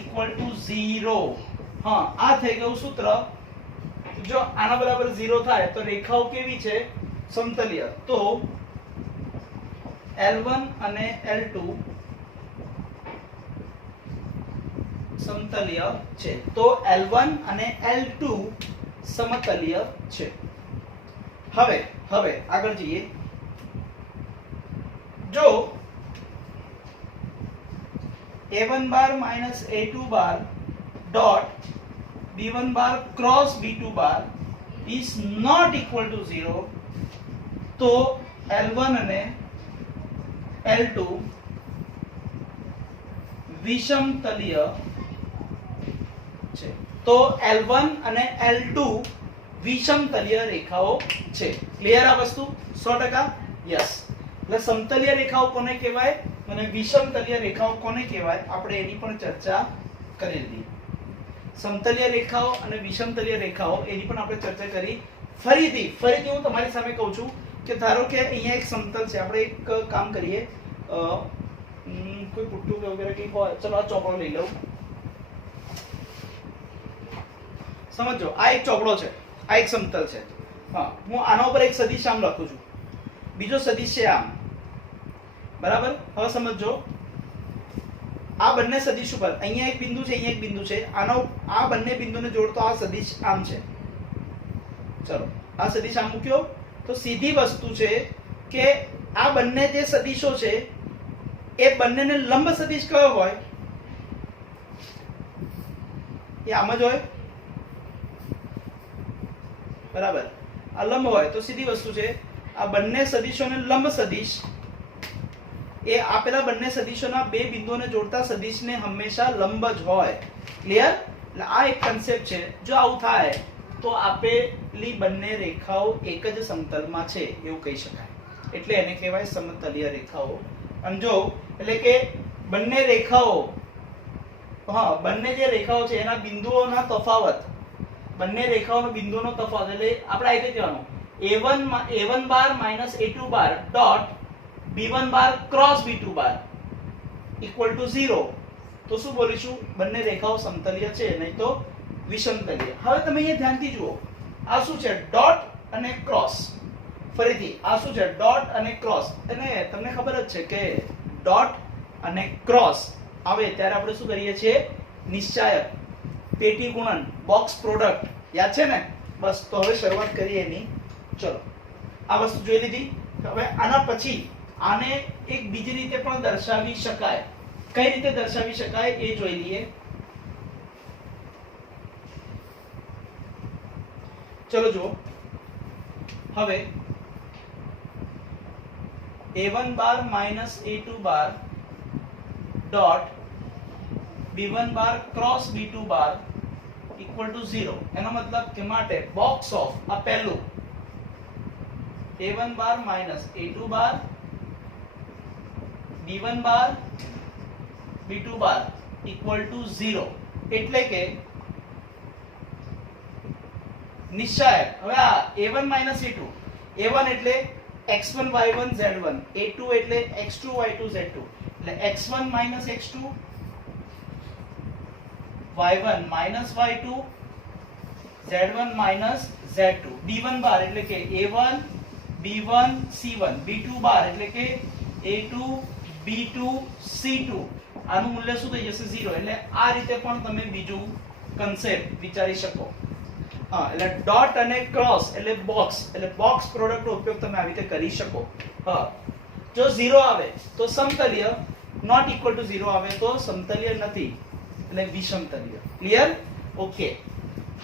equal to 0. હા, આ થઈ ગયું સૂત્ર. જો આના બરાબર 0 થાય તો રેખાઓ કેવી છે? સમતલીય. તો L1 અને L2 સમતલીય છે, તો L1 અને L2 સમતલીય છે. હવે આગળ જઈએ. જો A1 bar minus A2 bar dot B1 bar cross B2 bar is not equal to 0, તો L1 અને L2 વિષમતલીય છે. તો L1 અને L2 વિષમતલીય રેખાઓ છે. ક્લિયર આ વસ્તુ? 100%? યસ. એટલે સમતલીય રેખાઓ કોને કહેવાય અને વિષમતલીય રેખાઓ કોને કહેવાય આપણે એની પણ ચર્ચા કરી લીધી. સમતલીય રેખાઓ અને વિષમતલીય રેખાઓ એની પણ આપણે ચર્ચા કરી. ફરીથી હું તમારી સામે કહું છું કે ધારો કે અહીંયા એક સમતલ છે, આપણે એક કામ કરીએ, કોઈ પુટ્ટું કે વગેરે કંઈ હોય, ચલો આ ચોપડો લઈ લઉં. સમજો આ એક ચોપડો છે, આ એક સમતલ છે. હા, હું આના ઉપર એક સદિશ આમ લખું છું, બીજો સદિશ છે આમ, બરાબર? હવે સમજો આ બંને સદિશ ઉપર અહીંયા એક બિંદુ છે, અહીંયા એક બિંદુ છે, આ બંને બિંદુને જોડતો આ સદિશ આમ છે. ચલો આ સદિશ આમ મૂક્યો તો સીધી વસ્તુ છે કે આ બંને જે સદિશો છે એ બંનેને લંબ સદિશ કયો હોય? એ આમ જ હોય, બરાબર? આ લંબ હોય તો સીધી વસ્તુ છે. આ બંને સદિશોને લંબ સદિશ એ આપેલા બંને સદિશોના બે બિંદુઓને જોડતા સદિશને હંમેશા લંબ જ હોય. ક્લિયર? એટલે આ એક કન્સેપ્ટ છે. જો આવું થાય તો આપેલી બંને રેખાઓ એક જ સમતલમાં છે એવું કહી શકાય. એટલે એને કહેવાય સમતલીય રેખાઓ. અને જો એટલે કે બંને રેખાઓ, હા, બંને જે રેખાઓ છે એના બિંદુઓના તફાવત, બંને રેખાઓના બિંદુઓનો તફાવત એટલે આપણે આ રીતે કહેવાનું A1 bar minus A2 bar dot B1 bar cross B2 bar equal to 0. તો શું બોલીશું? બંને રેખાઓ સમતલીય છે, નહીં તો વિષમતલીય. હવે તમે અહીંયા ધ્યાનથી જુઓ, આ શું છે? ડોટ અને ક્રોસ. ફરીથી આ શું છે? ડોટ અને ક્રોસ. અને તમને ખબર જ છે કે ડોટ અને ક્રોસ આવે ત્યારે આપણે શું કરીએ છીએ? નિશ્ચાયક, પેટી ગુણન, બોક્સ પ્રોડક્ટ. યાદ છે ને? બસ, તો હવે શરૂઆત કરીએ એની. ચલો આ વસ્તુ જોઈ લીધી. હવે આના પછી આને એક બીજી રીતે પણ દર્શાવી શકાય. કઈ રીતે દર્શાવી શકાય એ જોઈ લઈએ. ચલો જુઓ. હવે A1 bar minus A2 bar dot B1 bar cross B2 bar equal to 0. એનો મતલબ કે માટે બોક્સ ઓફ આ પહેલું A1 bar minus A2 bar B1 bar B2 bar equal to 0. એટલે કે નિશ્ચાયક. હવે આ A1 માઈનસ A2, A1 એટલે x1 y1 z1, A2 એટલે x2 y2 z2, એટલે x1 minus x2 y1 minus y2 Z1 minus Z2 B1 બાર એટલે કે A1 B1 C1 B2 બાર એટલે કે A2 B2 C2 આનું મૂલ્ય શું થઈ જશે 0 એટલે આ રીતે પણ તમે બીજું કન્સેપ્ટ વિચારી શકો. હા એટલે ડોટ અને ક્રોસ એટલે બોક્સ પ્રોડક્ટનો ઉપયોગ તમે આવી રીતે કરી શકો. હા જો 0 આવે તો સમતલ્ય, નોટ ઇક્વલ ટુ 0 આવે તો સમતલ્ય નથી એટલે વિષમતલ્ય. ક્લિયર? ઓકે.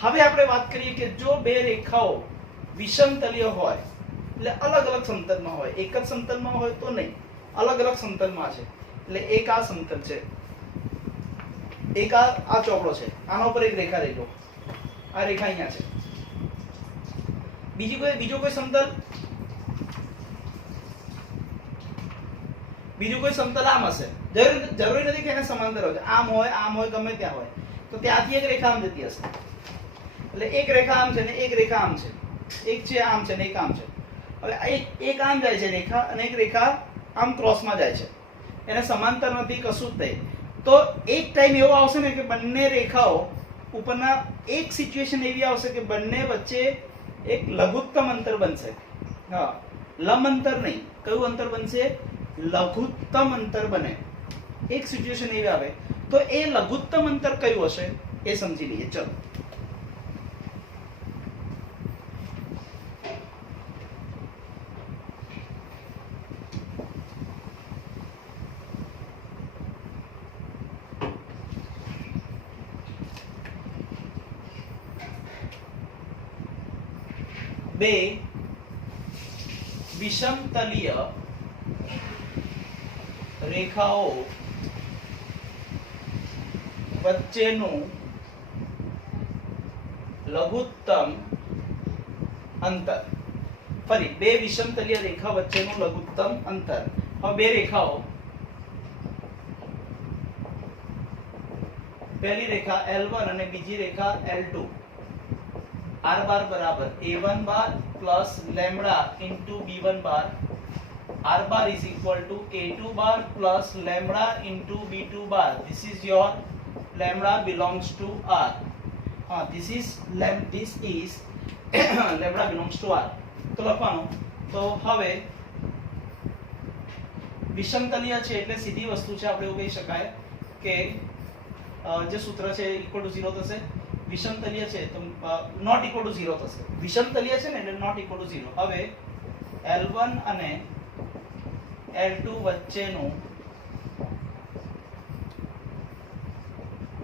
હવે આપણે વાત કરીએ કે જો બે રેખાઓ વિષમતલ્ય હોય એટલે અલગ અલગ સમતલમાં હોય, એક જ સમતલમાં હોય તો નહીં, અલગ અલગ સમતલમાં છે. એટલે એક આ સમતલ છે, એક આ ચોકડો છે, આના ઉપર એક રેખા લઈ લો, આ રેખા અહીંયા છે. બીજો કોઈ સમતલ, બીજું કોઈ સમતલ આમ હશે. જરૂરી નથી કે એને સમાંતર હોય, આમ હોય ગમે ત્યાં હોય તો ત્યાંથી એક રેખા આમ જતી હશે. એટલે એક રેખા આમ છે ને એક રેખા આમ છે, એક છે આમ છે ને એક આમ છે. હવે એક આમ જાય છે રેખા અને એક રેખા આમ ક્રોસમાં જાય છે, એને સમાંતર નથી કશું જ નહીં. તો એક ટાઈમ એવો આવશે ને કે બંને રેખાઓ ઉપરના એક સિચ્યુએશન એવી આવશે કે બંને વચ્ચે એક લઘુત્તમ અંતર બનશે. હા લંબ અંતર નહીં, કયું અંતર બનશે? લઘુત્તમ અંતર બને. એક સિચ્યુએશન એવી આવે તો એ લઘુત્તમ અંતર કયું હશે એ સમજી લઈએ. ચલો બે વિષમતલીય રેખાઓ વચ્ચેનું લઘુત્તમ અંતર. ફરી બે વિષમતલીય રેખા વચ્ચેનું લઘુત્તમ અંતર. હવે બે રેખાઓ, પહેલી રેખા L1 અને બીજી રેખા L2. R bar बराबर A1 bar plus lambda into B1 bar. R bar is equal to A2 bar plus lambda into B2 bar. This is your lambda belongs to R. This is lambda belongs to R. તો લખવાનું. તો હવે વિષમતલીય છે એટલે સીધી વસ્તુ છે, આપણે એવું કહી શકાય કે જે સૂત્ર છે ઇક્વલ ટુ 0 થશે. વિષમતલીય છે તો નોટ ઇક્વલ ટુ 0 થશે. વિષમતલીય છે ને એટલે નોટ ઇક્વલ ટુ 0. હવે L1 અને L2 વચ્ચેનું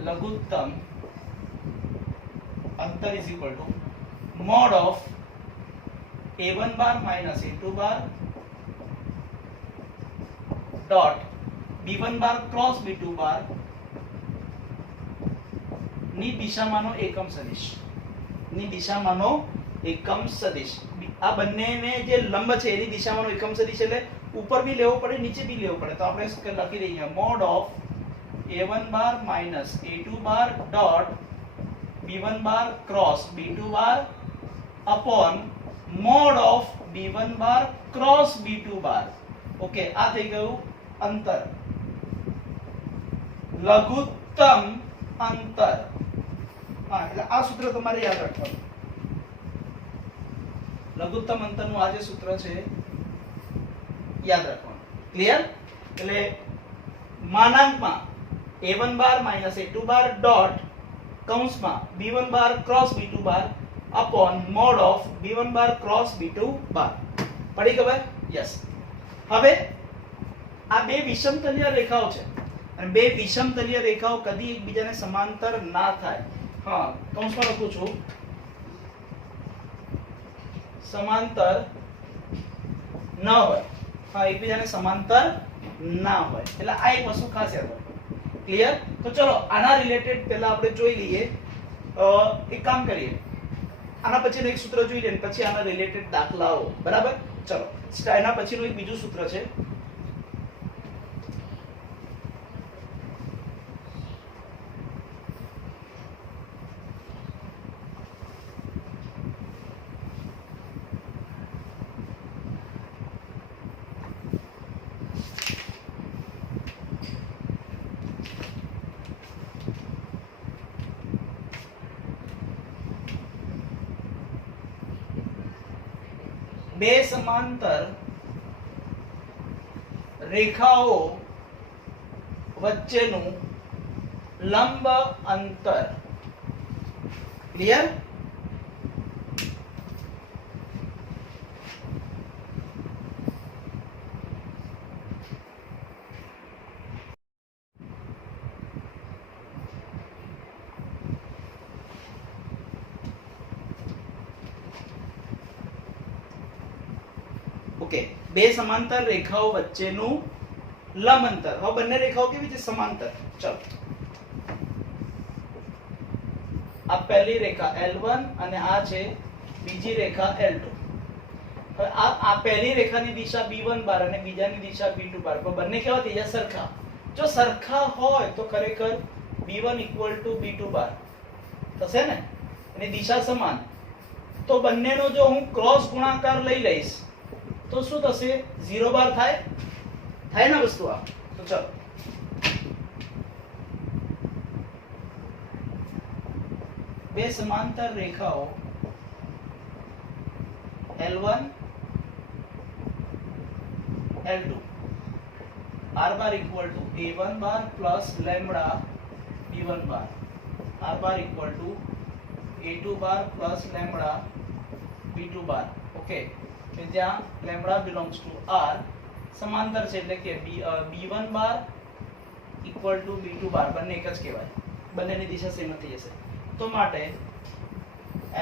લઘુત્તમ અંતર is equal to mode of A1 bar minus A2 bar dot B1 bar cross B2 બાર ની દિશામાંનો એકમ સદિશ. ની દિશામાંનો એકમ સદિશ. આ બંનેને જે લંબ છે એની દિશામાંનો એકમ સદિશ એટલે ઉપર બી લેવો પડે નીચે બી લેવો પડે. તો આપણે લખી દઈએ mode of A1 bar minus A2 bar dot B1 bar cross B2 bar upon mode of B1 bar cross B2 bar. Okay, આ થઈ ગયું અંતર, લઘુત્તમ અંતર. હા એટલે આ સૂત્ર તમારે યાદ રાખવાનું. લઘુત્તમ અંતરનું આ જે સૂત્ર છે યાદ રાખવાનું. ક્લિયર? એટલે માનાંકમાં A1 બાર માઇનસ A2 બાર ડોટ કૌંસમાં B1 bar cross B2 bar upon mode of B1 bar cross B2 બાર. પડી ખબર? યસ. હવે આ બે વિષમતલીય રેખાઓ છે અને બે વિષમતલીય રેખાઓ કદી એકબીજાને સમાંતર ના થાય. હા કૌંસમાં લખું છું સમાંતર ન હોય. હા એકબીજાને સમાંતર ના હોય એટલે આ એક વસ્તુ ખાસ યાદ રાખો. ક્લિયર? તો ચલો આના રિલેટેડ પહેલા આપણે જોઈ લઈએ. એક કામ કરીએ, આના પછીનું એક સૂત્ર જોઈ લઈએ પછી આના રિલેટેડ દાખલાઓ. બરાબર? ચલો એના પછીનું એક બીજું સૂત્ર છે. બે સમાંતર રેખાઓ વચ્ચેનું લંબ અંતર. ક્લિયર? ઓકે, બે સમાંતર રેખાઓ વચ્ચેનું લંબ અંતર. હવે બંને રેખાઓ કેવી છે? સમાંતર. ચલો, આ પહેલી રેખા L1 અને આ છે બીજી રેખા L2. હવે આ પહેલી રેખાની દિશા B1 બાર અને બીજાની દિશા B2 બાર. પણ બંને કેવા થઈ જાય? સરખા. જો સરખા હોય તો ખરેખર B1 = B2 બાર થશે ને, એની દિશા સમાન. તો બંનેનો જો હું ક્રોસ ગુણાકાર લઈ લઈશ તો શું થશે? 0 બાર થાય ને વસ્તુ આ. તો ચલો, બે સમાંતર રેખાઓ L1 L2 R bar equal to A1 bar plus lambda B1 bar. R bar equal to A2 bar plus lambda B2 bar. Okay, કે જ્યાં lambda belongs to R સમાંતર છે એટલે કે B1 bar equal to B2 bar બંને એક જ કહેવાય. બંનેની દિશા સેમ થઈ જશે. તો માટે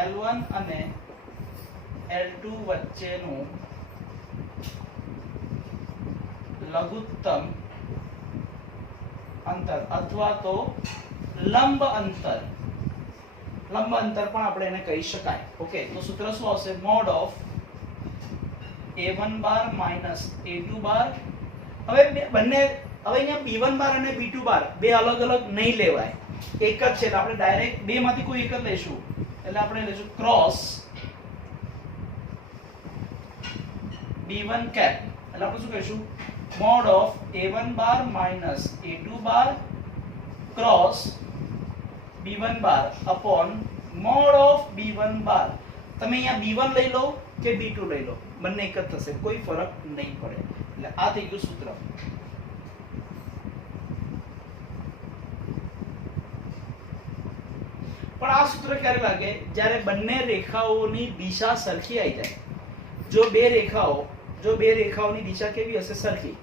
L1 અને L2 વચ્ચેનું લઘુત્તમ અંતર અથવા તો લંબ અંતર પણ આપણે એને કહી શકાય. ઓકે, તો સૂત્ર શું આવશે? Mode of A1 bar minus A2 બાર. હવે બંને, હવે અહીંયા B1 બાર અને B2 બાર બે અલગ અલગ નહીં લેવાય, એક જ છે. આપણે ડાયરેક્ટ બે માંથી કોઈ એક જ લઈશું. એટલે આપણે લઈશું ક્રોસ B1 કેપ. એટલે આપણે શું કહીશું? Mode of A1 bar minus A2 bar cross B1 bar upon mode of B1 બાર. તમે અહીંયા B1 લઈ લો કે B2 લઈ લો, બંને એક જ થશે, કોઈ ફરક નહીં પડે. એટલે આ થઈ ગયું સૂત્ર. પણ આ સૂત્ર ક્યારે લાગે? જ્યારે બંને રેખાઓની દિશા સરખી આવી જાય. જો બે રેખાઓની દિશા કેવી હશે? સરખી.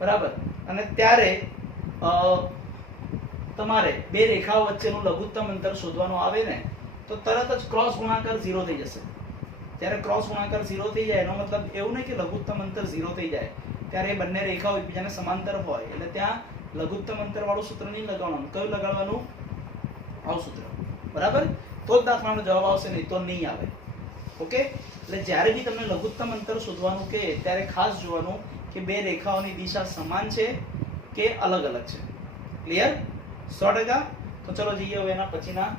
બરાબર. અને ત્યારે તમારે બે રેખાઓ વચ્ચેનું લઘુત્તમ અંતર શોધવાનું આવે ને, તો તરત જ ક્રોસ ગુણાકાર 0 થઈ જશે. ત્યારે ક્રોસ ગુણાકાર 0 થઈ જાય એનો મતલબ એવું નહીં કે લઘુત્તમ અંતર 0 થઈ જાય. ત્યારે બંને રેખાઓ એકબીજાને સમાંતર હોય એટલે ત્યાં લઘુત્તમ અંતર વાળું સૂત્ર નહીં લગાવવાનું. કયું લગાડવાનું? આવું સૂત્ર. બરાબર. તો જ દાખલાનો જવાબ આવશે, નહીં તો નહીં આવે. ઓકે, એટલે જ્યારે બી તમને લઘુત્તમ અંતર શોધવાનું કે ત્યારે ખાસ જોવાનું કે બે રેખાઓની દિશા સમાન છે કે અલગ અલગ છે. ક્લિયર? 100%. તો ચલો જઈએ હવે એના પછીના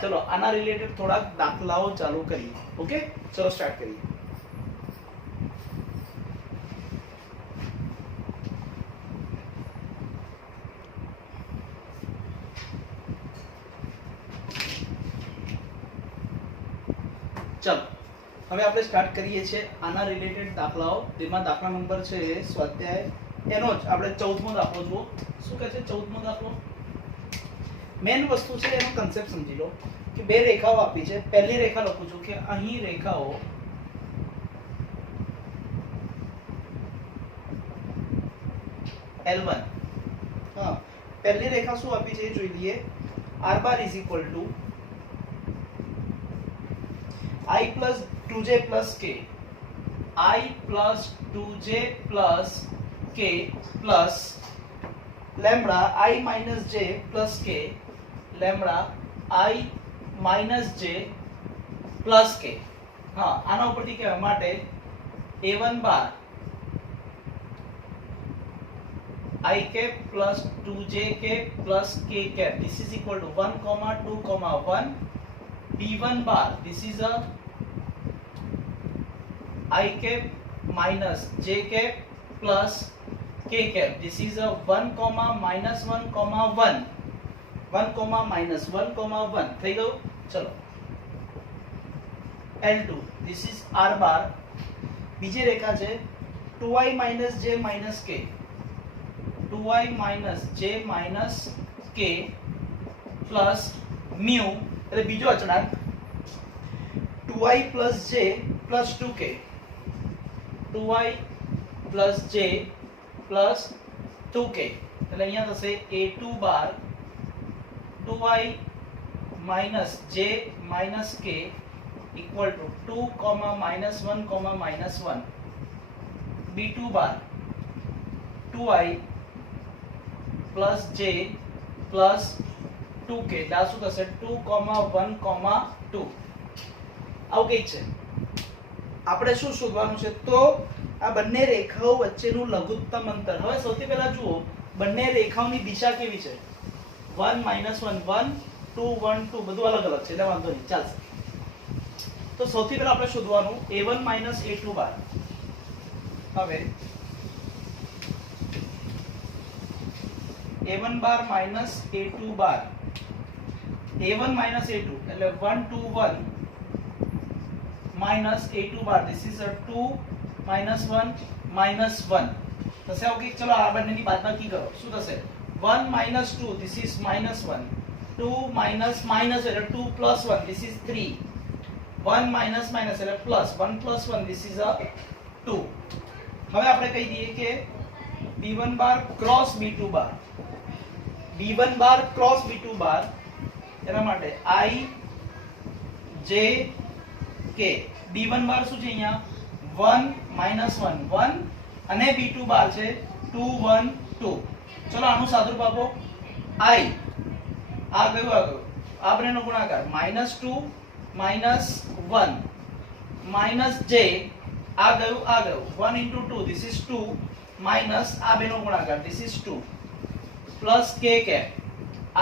ચલો આના રિલેટેડ થોડાક દાખલાઓ ચાલુ કરીએ. ઓકે, ચલો સ્ટાર્ટ કરીએ. ચલો હવે આપણે સ્ટાર્ટ કરીએ છીએ આના રિલેટેડ દાખલાઓ. તેમાં દાખલા નંબર છે સ્વાધ્યાય એનો જ આપણે 14મો દાખલો જુઓ. શું કહે છે 14મો દાખલો? મેન વસ્તુ છે એનો કન્સેપ્ટ સમજી લો કે બે રેખાઓ આપી છે. પહેલી રેખા લખું છું કે અહીં રેખાઓ L1. હા, પહેલી રેખા શું આપી છે એ જોઈ લઈએ. R bar is equal to I plus 2j plus k. I plus 2j plus k plus lambda I minus j plus k lambda I minus j plus k. હા, આના ઉપરથી કહેવા માટે A1 bar I cap plus 2j cap plus k cap. This is equal to 1, 2, 1. B1 bar, this is a I cap minus j cap plus k cap. This is a 1, minus 1, 1. 1, minus 1, 1. થઈ ગયું. ચલો L2, this is R bar બીજી રેખા છે 2i j k 2i j k plus mu એટલે બીજો અચળાંક 2i j plus 2k 2i j plus 2k એટલે અહીંયા થશે a2 bar 2i j k equal to 2, -1, -1 b2 bar 2i plus j plus 2k એટલે આ શું થશે 2, 1, 2 આવું કંઈક છે. આપણે શું શોધવાનું છે? તો આ બંને રેખાઓ વચ્ચેનું લઘુત્તમ અંતર. હવે સૌથી પહેલા જુઓ બંને રેખાઓની દિશા કેવી છે. 1 -1 1 2 1 2 બધું અલગ અલગ છે એટલે વાંધો નહીં, ચાલશે. તો સૌથી પહેલા આપણે શોધવાનું a1 a2 બાર. હવે a1 બાર a2 બાર a1 a2 એટલે 1 2 1 a2 bar this is a 2 -1 -1 થશે. ઓકે ચલો આ બંનેની બાદબાકી કરો. શું થશે? 1 2 this is -1 2 minus એટલે 2 plus 1 this is 3 1 minus એટલે plus 1 plus 1 this is a 2. હવે આપણે કહી દઈએ કે b1 બાર ક્રોસ b2 બાર b1 બાર ક્રોસ b2 બાર એના માટે i j k b1 બાર શું છે અહીંયા 1 -1 1 અને b2 બાર છે 2 1 2. ચલો આનું સાદુરૂપ આપો. i આ કયું આ બંનેનો ગુણાકાર -2 -1 minus j આ ગયું 1 into 2 this is 2 minus આ બેનો ગુણાકાર this is 2 plus k cap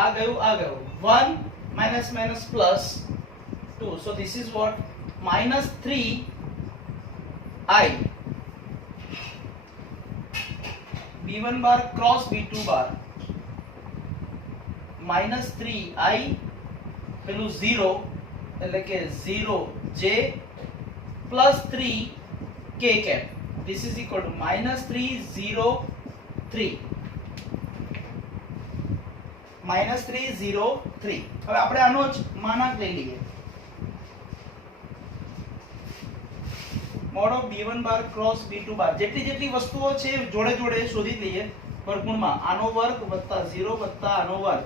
આ ગયું 1 minus plus 2 so this is what -3 I b1 bar cross b2 bar -3 I પેલું 0 એટલે કે 0 j plus 3 k cap this is equal to -303 -303. હવે આપણે આનો જ માનાંક લઈ લઈએ. Mode of b1 bar cross b2 બાર જેટલી વસ્તુઓ છે જોડે જોડે શોધી લઈએ. વર્ગમૂળમાં આનો વર્ગ વત્તા 0 વત્તા આનો વર્ગ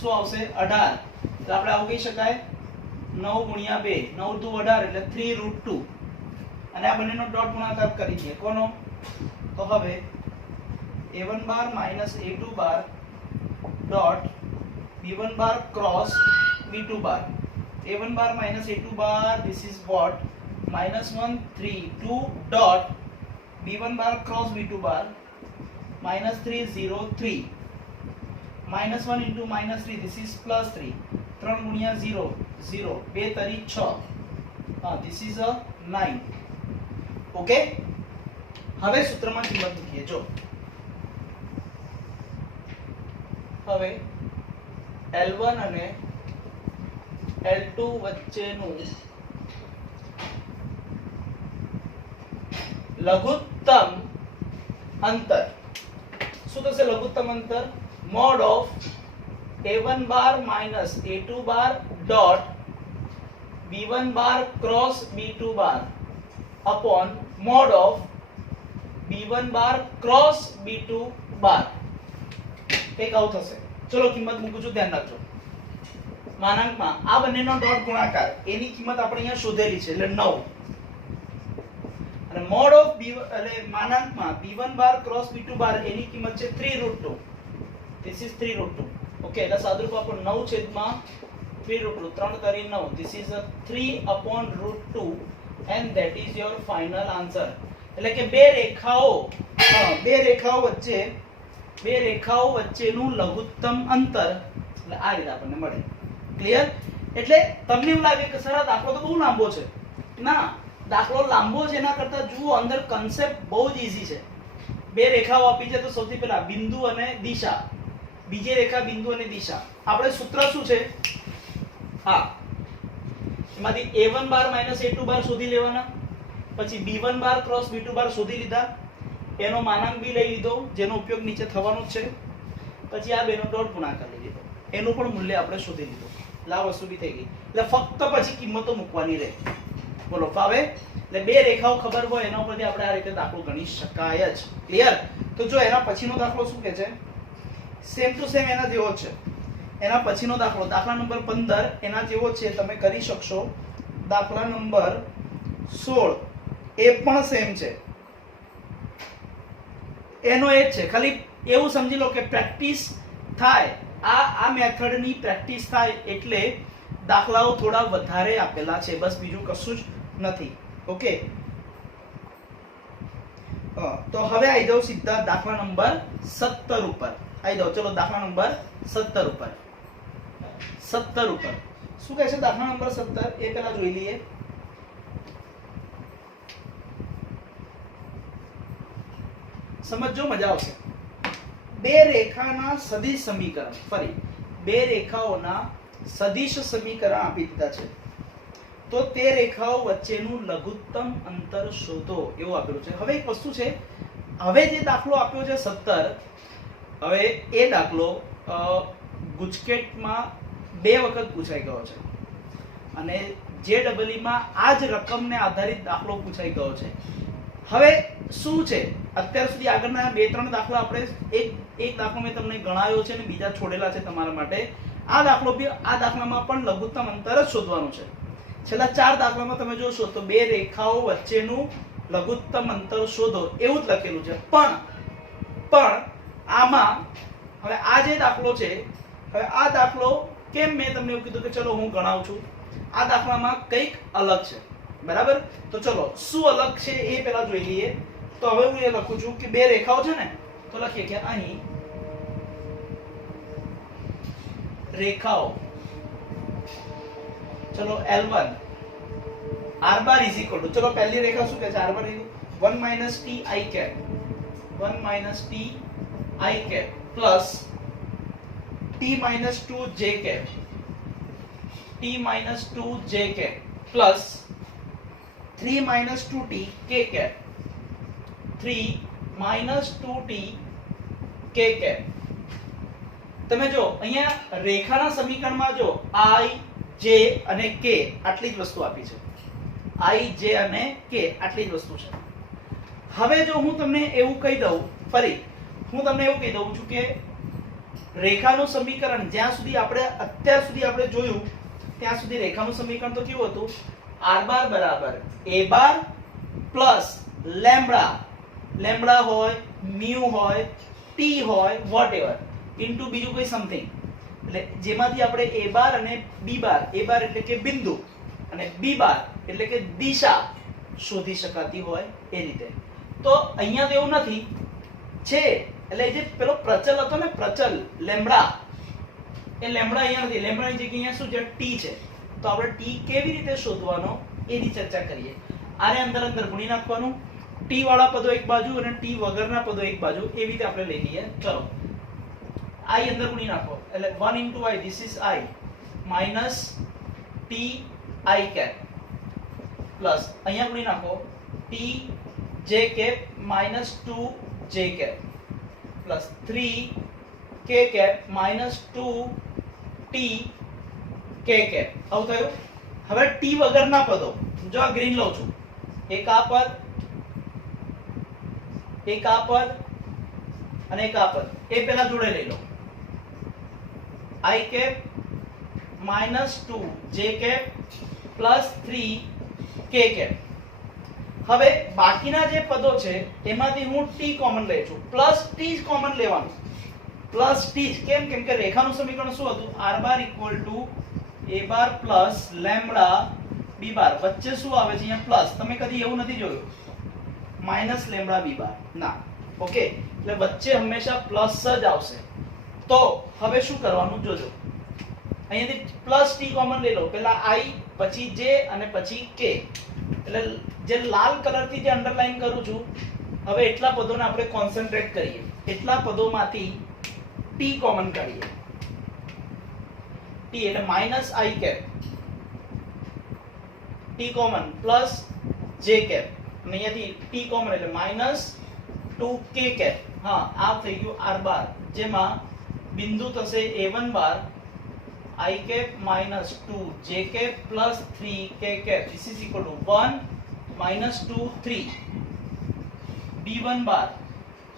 શું આવશે 18. તો આપણે આવું કહી શકાય 9 ગુણ્યા 2 9 દુ 18 એટલે 3√2 અને આ બંનેનો ડોટ ગુણાકાર કરી દઈએ. કોનો? તો હવે a1 bar a2 bar dot b1 bar cross b2 bar a1 bar a2 bar this is what -1 3 2 dot b1 bar cross b2 bar -303 -1 into -3 this is +3 3 ગુણ્યા 0 0 2 તરી 6 this is a 9. ઓકે હવે સૂત્રમાં કિંમત મૂકીએ. જો હવે L1 અને L2 વચ્ચેનું લઘુત્તમ અંતર શું થશે? લઘુત્તમ અંતર mode of a1 bar a2 bar dot b1 bar cross b2 bar upon mode of b1 bar cross b2 બાર. એક આવું થશે. ચલો કિંમત મૂકું છું, ધ્યાન રાખજો. માનાંકમાં આ બંનેનો ડોટ ગુણાકાર એની કિંમત આપણે અહીંયા શોધેલી છે એટલે 9 અને મોડ ઓફ એટલે માનાંકમાં b1 બાર ક્રોસ b2 બાર એની કિંમત છે 3√2 this is 3√2. ઓકે એટલે સાદુરૂપ આપો 9 છેદમાં 3√2 3 તરી 9 this is a 3/√2 and that is your final answer. એટલે કે બે રેખાઓ વચ્ચેનું લઘુત્તમ અંતર એટલે આ રીતે આપણને મળે. ક્લિયર? એટલે તમને એવું લાગે કે સર આ દાખલો તો બહુ લાંબો છે. ના, દાખલો લાંબો છે એના કરતા જુઓ અંદર કન્સેપ્ટ બહુ જ ઈઝી છે. બે રેખાઓ આપી છે તો સૌથી પહેલા બિંદુ અને દિશા, બીજી રેખા બિંદુ અને દિશા. આપણે સૂત્ર શું છે? હા, એમાંથી a1 બાર a2 બાર શોધી લેવાના. પછી b1 બાર ક્રોસ b2 બાર શોધી લીધા, એનો માનાંક બી લઈ લીધો જેનો ઉપયોગ નીચે થવાનો જ છે, પછી આ બેનો ડોટ ગુણાકાર લઈ લીધો, એનું પણ મૂલ્ય આપણે શોધી લીધું, એટલે આ વસ્તુ બી થઈ ગઈ. એટલે ફક્ત પછી કિંમતો મૂકવાની રહે. બોલો ફાવે? એટલે બે રેખાઓ ખબર હોય એના ઉપરથી આપણે આ રીતે દાખલો ગણી શકાય જ. ક્લિયર? તો જો એના પછીનો દાખલો શું કહે છે, સેમ ટુ સેમ એના જેવો છે. એના પછીનો દાખલો દાખલા નંબર 15 એના જેવો છે, તમે કરી શકશો. દાખલા નંબર 16 એ પણ સેમ છે, એનો એ જ છે, ખાલી એવું સમજી લો કે પ્રેક્ટિસ થાય, આ મેથડની પ્રેક્ટિસ થાય એટલે દાખલાઓ થોડા વધારે આપેલા છે, બસ બીજું કશું જ નથી. ઓકે, તો હવે આવી જાવ સીધા દાખલા નંબર 17 ઉપર આવી જાવ. ચલો દાખલા નંબર 17 ઉપર શું કહે છે દાખલા નંબર 17 એ પહેલા જોઈ લઈએ. સમજો, મજા આવશે. બે રેખાના સદિશ સમીકરણ, ફરી બે રેખાઓના સદિશ સમીકરણ આપી દીધા છે, તો તે રેખાઓ વચ્ચેનું લઘુત્તમ અંતર શોધો એવું આપેલું છે. હવે એક વસ્તુ છે, હવે જે દાખલો આપ્યો છે 17, હવે એ દાખલો ગુજકેટમાં 2 વખત પૂછાઈ ગયો છે અને JEE-માં આ જ રકમને આધારિત દાખલો પૂછાઈ ગયો છે. હવે શું છે, અત્યાર સુધી આગળના 2-3 દાખલા આપણે એક દાખલો મેં તમને ગણાયો છે અને બીજા છોડેલા છે તમારા માટે. આ દાખલામાં પણ લઘુત્તમ અંતર જ શોધવાનું છે. છેલ્લા 4 દાખલામાં તમે જોશો તો બે રેખાઓ વચ્ચેનું લઘુત્તમ અંતર શોધો એવું જ લખેલું છે, પણ આમાં હવે આ જે દાખલો છે, હવે આ દાખલો કેમ મેં તમને એવું કીધું કે ચલો હું ગણાવું છું, આ દાખલામાં કંઈક અલગ છે. બરાબર? તો ચલો શું અલગ છે એ પહેલા જોઈ લઈએ. તો હવે હું એ લખું છું કે બે રેખાઓ છે ને, તો લખીએ કે અહીં રેખાઓ, ચલો L1 r bar is equal to, ચલો પહેલી રેખા શું કહે છે, r bar 1 minus t I cap plus t minus 2 j cap plus 3 minus 2t k cap 3 minus 2t k cap. તમે જો અહીંયા રેખાના સમીકરણમાં જો I J અને K આટલી જ વસ્તુ આપી છે, I J અને K આટલી જ વસ્તુ છે. હવે જો હું તમને એવું કહી દઉં, ફરી હું તમને એવું કહી દઉં છું કે રેખાનું સમીકરણ જ્યાં સુધી અત્યાર સુધી આપણે જોયું ત્યાં સુધી રેખાનું સમીકરણ તો કેવું હતું, r બાર બરાબર a બાર પ્લસ લેમ્બડા હોય, મ્યુ હોય, t હોય, વોટએવર ઇન્ટુ બીજું કોઈ સમથિંગ, એટલે જેમાંથી આપણે a બાર અને b બાર, a બાર એટલે કે બિંદુ અને b બાર એટલે કે દિશા શોધી શકાતી હોય એ રીતે. તો અહીંયા તો એવું નથી છે, એટલે જે પેલો પ્રચલ હતો ને, પ્રચલ લેમ્બડા, એ લેમ્બડા અહીંયા નથી, લેમ્બડાની જગ્યાએ અહીંયા શું છે, t છે. તો આપણે t કેવી રીતે શોધવાનો એની ચર્ચા કરીએ. આને અંદર ગુણી નાખવાનું, t વાળા પદો એક બાજુ અને t વગરના પદો એક બાજુ, એવી રીતે આપણે લઈ લઈએ. ચલો I અંદર ગુણી નાખો, એટલે 1 into I, this is I minus t I cap plus અહીંયા ગુણી નાખો t j cap minus 2 j cap plus 3 k cap minus 2 t k cap. આવું થયું. હવે t વગરના પદો, જો આ ગ્રીન લઉં છું, એક આ પદ અને એક આ પદ, એ પહેલા જોડે લઈ લો, I cap minus 2 j cap plus 3 k cap. હવે બાકીના જે પદો છે એમાંથી હું t કોમન લઈ છું, પ્લસ t જ કોમન લેવાનું, પ્લસ t જ. કેમ કે રેખાનું સમીકરણ શું હતું, r bar equal to a bar plus lambda b બાર, વચ્ચે શું આવે છે અહીંયા પ્લસ. તમે કદી એવું નથી જોયું માઇનસ લેમ્બડા b બાર, ના. ઓકે, એટલે વચ્ચે હંમેશા પ્લસ જ આવશે. તો હવે શું કરવાનું જોજો, અહીંયાથી પ્લસ t કોમન લઈ લો, પહેલા I પછી j અને પછી k, એટલે જે લાલ કલરથી જે અંડરલાઈન કરું છું, હવે એટલા પદોને આપણે કોન્સન્ટ્રેટ કરીએ, એટલા પદોમાંથી t કોમન કાઢીએ. t એટલે minus I cap, t common plus j cap અને અહીંયાથી t કોમન એટલે -2k કેપ. હા આ થઈ ગયું r બાર, જેમાં બિંદુ થશે a1 bar I cap minus 2 j cap plus 3 k cap. This is equal to 1 minus 2 3. B1 bar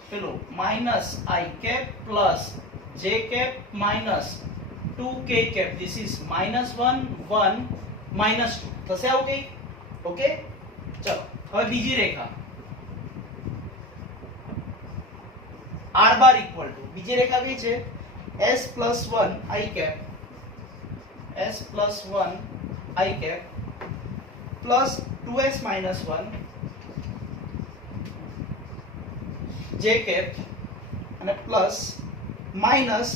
પેલો minus I cap plus j cap minus 2 k cap. This is minus 1 1 minus 2. થશે આવું કઈ? Okay, ચલો હવે બીજી રેખા r bar equal to બીજી રેખા કઈ છે? s plus 1 I cap s plus 1 I cap plus 2s minus 1 j cap અને plus minus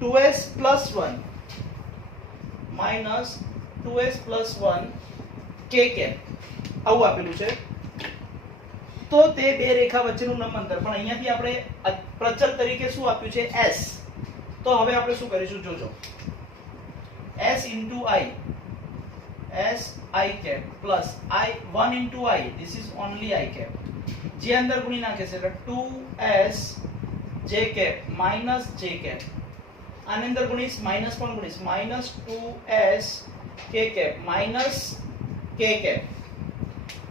2s plus 1 minus 2s plus 1 k cap આવું આપેલું છે. તો તે બે રેખા વચ્ચેનું લંબ અંતર, પણ અહીંયાથી આપણે પ્રચલ તરીકે શું આપ્યું છે? s. તો હવે આપણે શું કરીશું જોજો. s into I, s I cap plus I 1 into I, this is only I cap. જે અંદર ગુણી નાખે છે એટલે 2s j cap minus j cap. આની અંદર ગુણીશ માઈનસ પણ ગુણીશ -2s k cap minus k cap.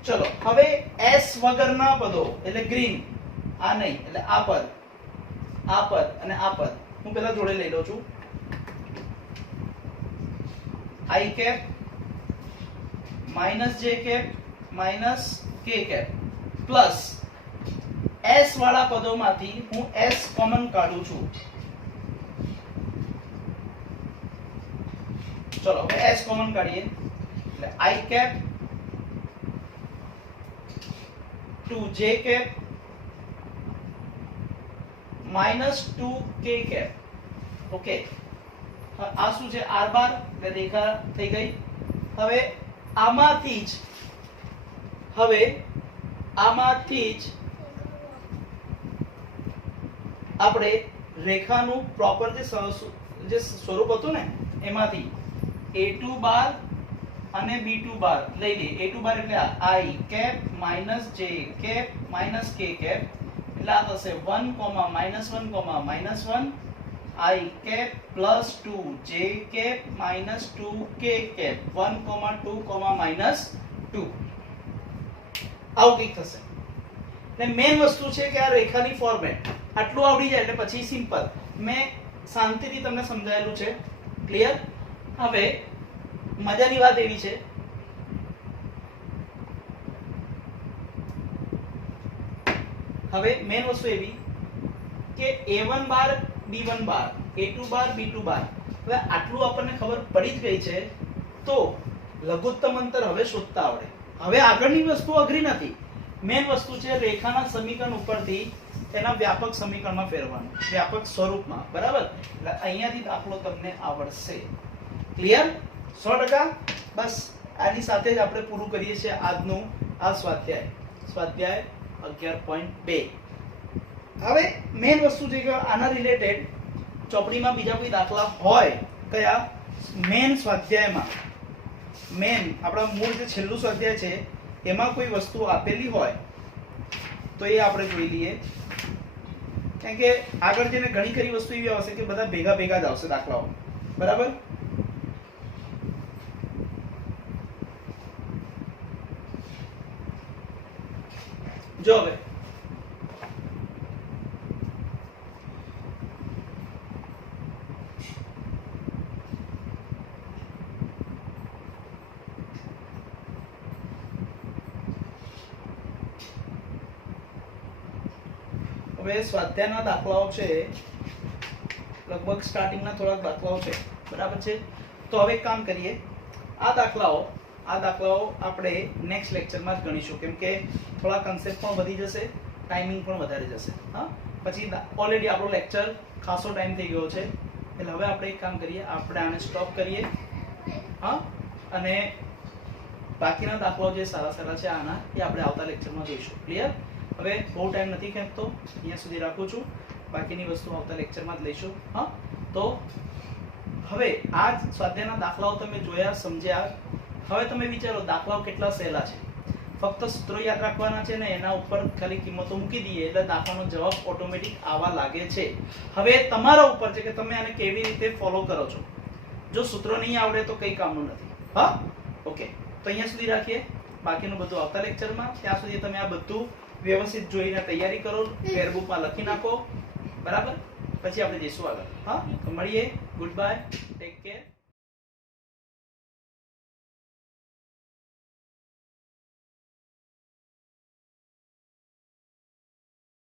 ચલો હવે s વગરના પદો એટલે ગ્રીન, આ નહીં એટલે આ પદ અને આ પદ હું પહેલા જોડે લઈ લઉં છું. I cap minus j cap minus k cap plus s વાળા પદોમાંથી હું s કોમન કાઢું છું. ચલો હવે s કોમન કાઢીએ એટલે I cap 2j cap minus 2k cap. Okay, આ શું છે? r બાર એટલે રેખા થઈ ગઈ. હવે આમાંથી જ આપણે રેખાનું પ્રોપર જે સ્વરૂપ હતું ને એમાંથી a2 બાર અને b2 બાર લઈ લઈએ. a2 બાર એટલે I cap minus j cap minus k cap એટલે આ થશે 1, -1, I cap plus 2 j cap minus 2 k cap 1, 2, -2. આવું કંઈક થશે. ને મેઇન વસ્તુ છે કે આ રેખાની ફોર્મેટ આટલું આવડી જાય એટલે પછી સિમ્પલ. મેં શાંતિથી તમને સમજાયેલું છે. ક્લિયર? હવે મજાની વાત એવી છે હવે મેઇન વસ્તુ એવી કે a1 બાર b1 બાર a2 બાર b2 બાર હવે આટલું આપણને ખબર પડી જ ગઈ છે. તો લઘુત્તમ અંતર હવે શોધતા આવડે. હવે આગળની વસ્તુ અઘરી નથી. મેઇન વસ્તુ છે રેખાના સમીકરણ ઉપરથી એના વ્યાપક સમીકરણમાં ફેરવવાનું, વ્યાપક સ્વરૂપમાં. બરાબર? એટલે અહીંયાથી દાખલો તમને આવડશે. ક્લિયર? 100%. બસ આની સાથે જ આપણે પૂરું કરીએ છીએ આજનું આ સ્વાધ્યાય 11.2. હવે મેઇન વસ્તુ છે કે આના રિલેટેડ ચોપડીમાં બીજા કોઈ દાખલા હોય કયા? મેઇન સ્વાધ્યાયમાં આપણા મૂળ જે છેલ્લું સ્વાધ્યાય છે એમાં કોઈ વસ્તુ આપેલી હોય તો એ આપણે જોઈ લઈએ. કારણ કે આગળ જઈને ઘણી ખરી વસ્તુ એવી આવશે કે બધા ભેગા જ આવશે દાખલાઓ. બરાબર? જો હવે સ્વાધ્યાયના દાખલાઓ છે, લગભગ સ્ટાર્ટિંગના થોડાક દાખલાઓ છે. બરાબર છે? તો હવે એક કામ કરીએ, આ દાખલાઓ આપણે નેક્સ્ટ લેક્ચરમાં જ ગણીશું, કેમ કે થોડા કન્સેપ્ટ પણ વધી જશે, ટાઈમિંગ પણ વધારે જશે. હા, પછી ઓલરેડી આપણો લેક્ચર ખાસો ટાઈમ થઈ ગયો છે, એટલે હવે આપણે એક કામ કરીએ, આપણે આને સ્ટોપ કરીએ. હા, અને બાકીના દાખલાઓ જે સારા છે આના એ આપણે આવતા લેક્ચરમાં જોઈશું. ક્લિયર? હવે બહુ ટાઈમ નથી ખેંચતો, અહીંયા સુધી રાખું છું. બાકીની વસ્તુ આવતા લેક્ચરમાં જ લઈશું. હા, તો હવે આ સ્વાધ્યાયના દાખલાઓ તમે જોયા, સમજ્યા. હવે તમે વિચારો દાખલાઓ કેટલા સહેલા છે. ફક્ત સૂત્રો યાદ રાખવાના છે ને એના ઉપર ખાલી કિંમતો મૂકી દઈએ એટલે દાખલાનો જવાબ ઓટોમેટિક આવવા લાગે છે. હવે તમારા ઉપર છે કે તમે આને કેવી રીતે ફોલો કરો છો. જો સૂત્રો નહીં આવડે તો કઈ કામનું નથી. હા, ઓકે, તો અહીંયા સુધી રાખીએ, બાકીનું બધું આવતા લેક્ચરમાં. ત્યાં સુધી તમે આ બધું વ્યવસ્થિત જોઈને તૈયારી કરો, ફેરબુકમાં લખી નાખો, બરાબર? પછી આપણે જઈશું આગળ. હા, તો મળીએ. Good bye, take care.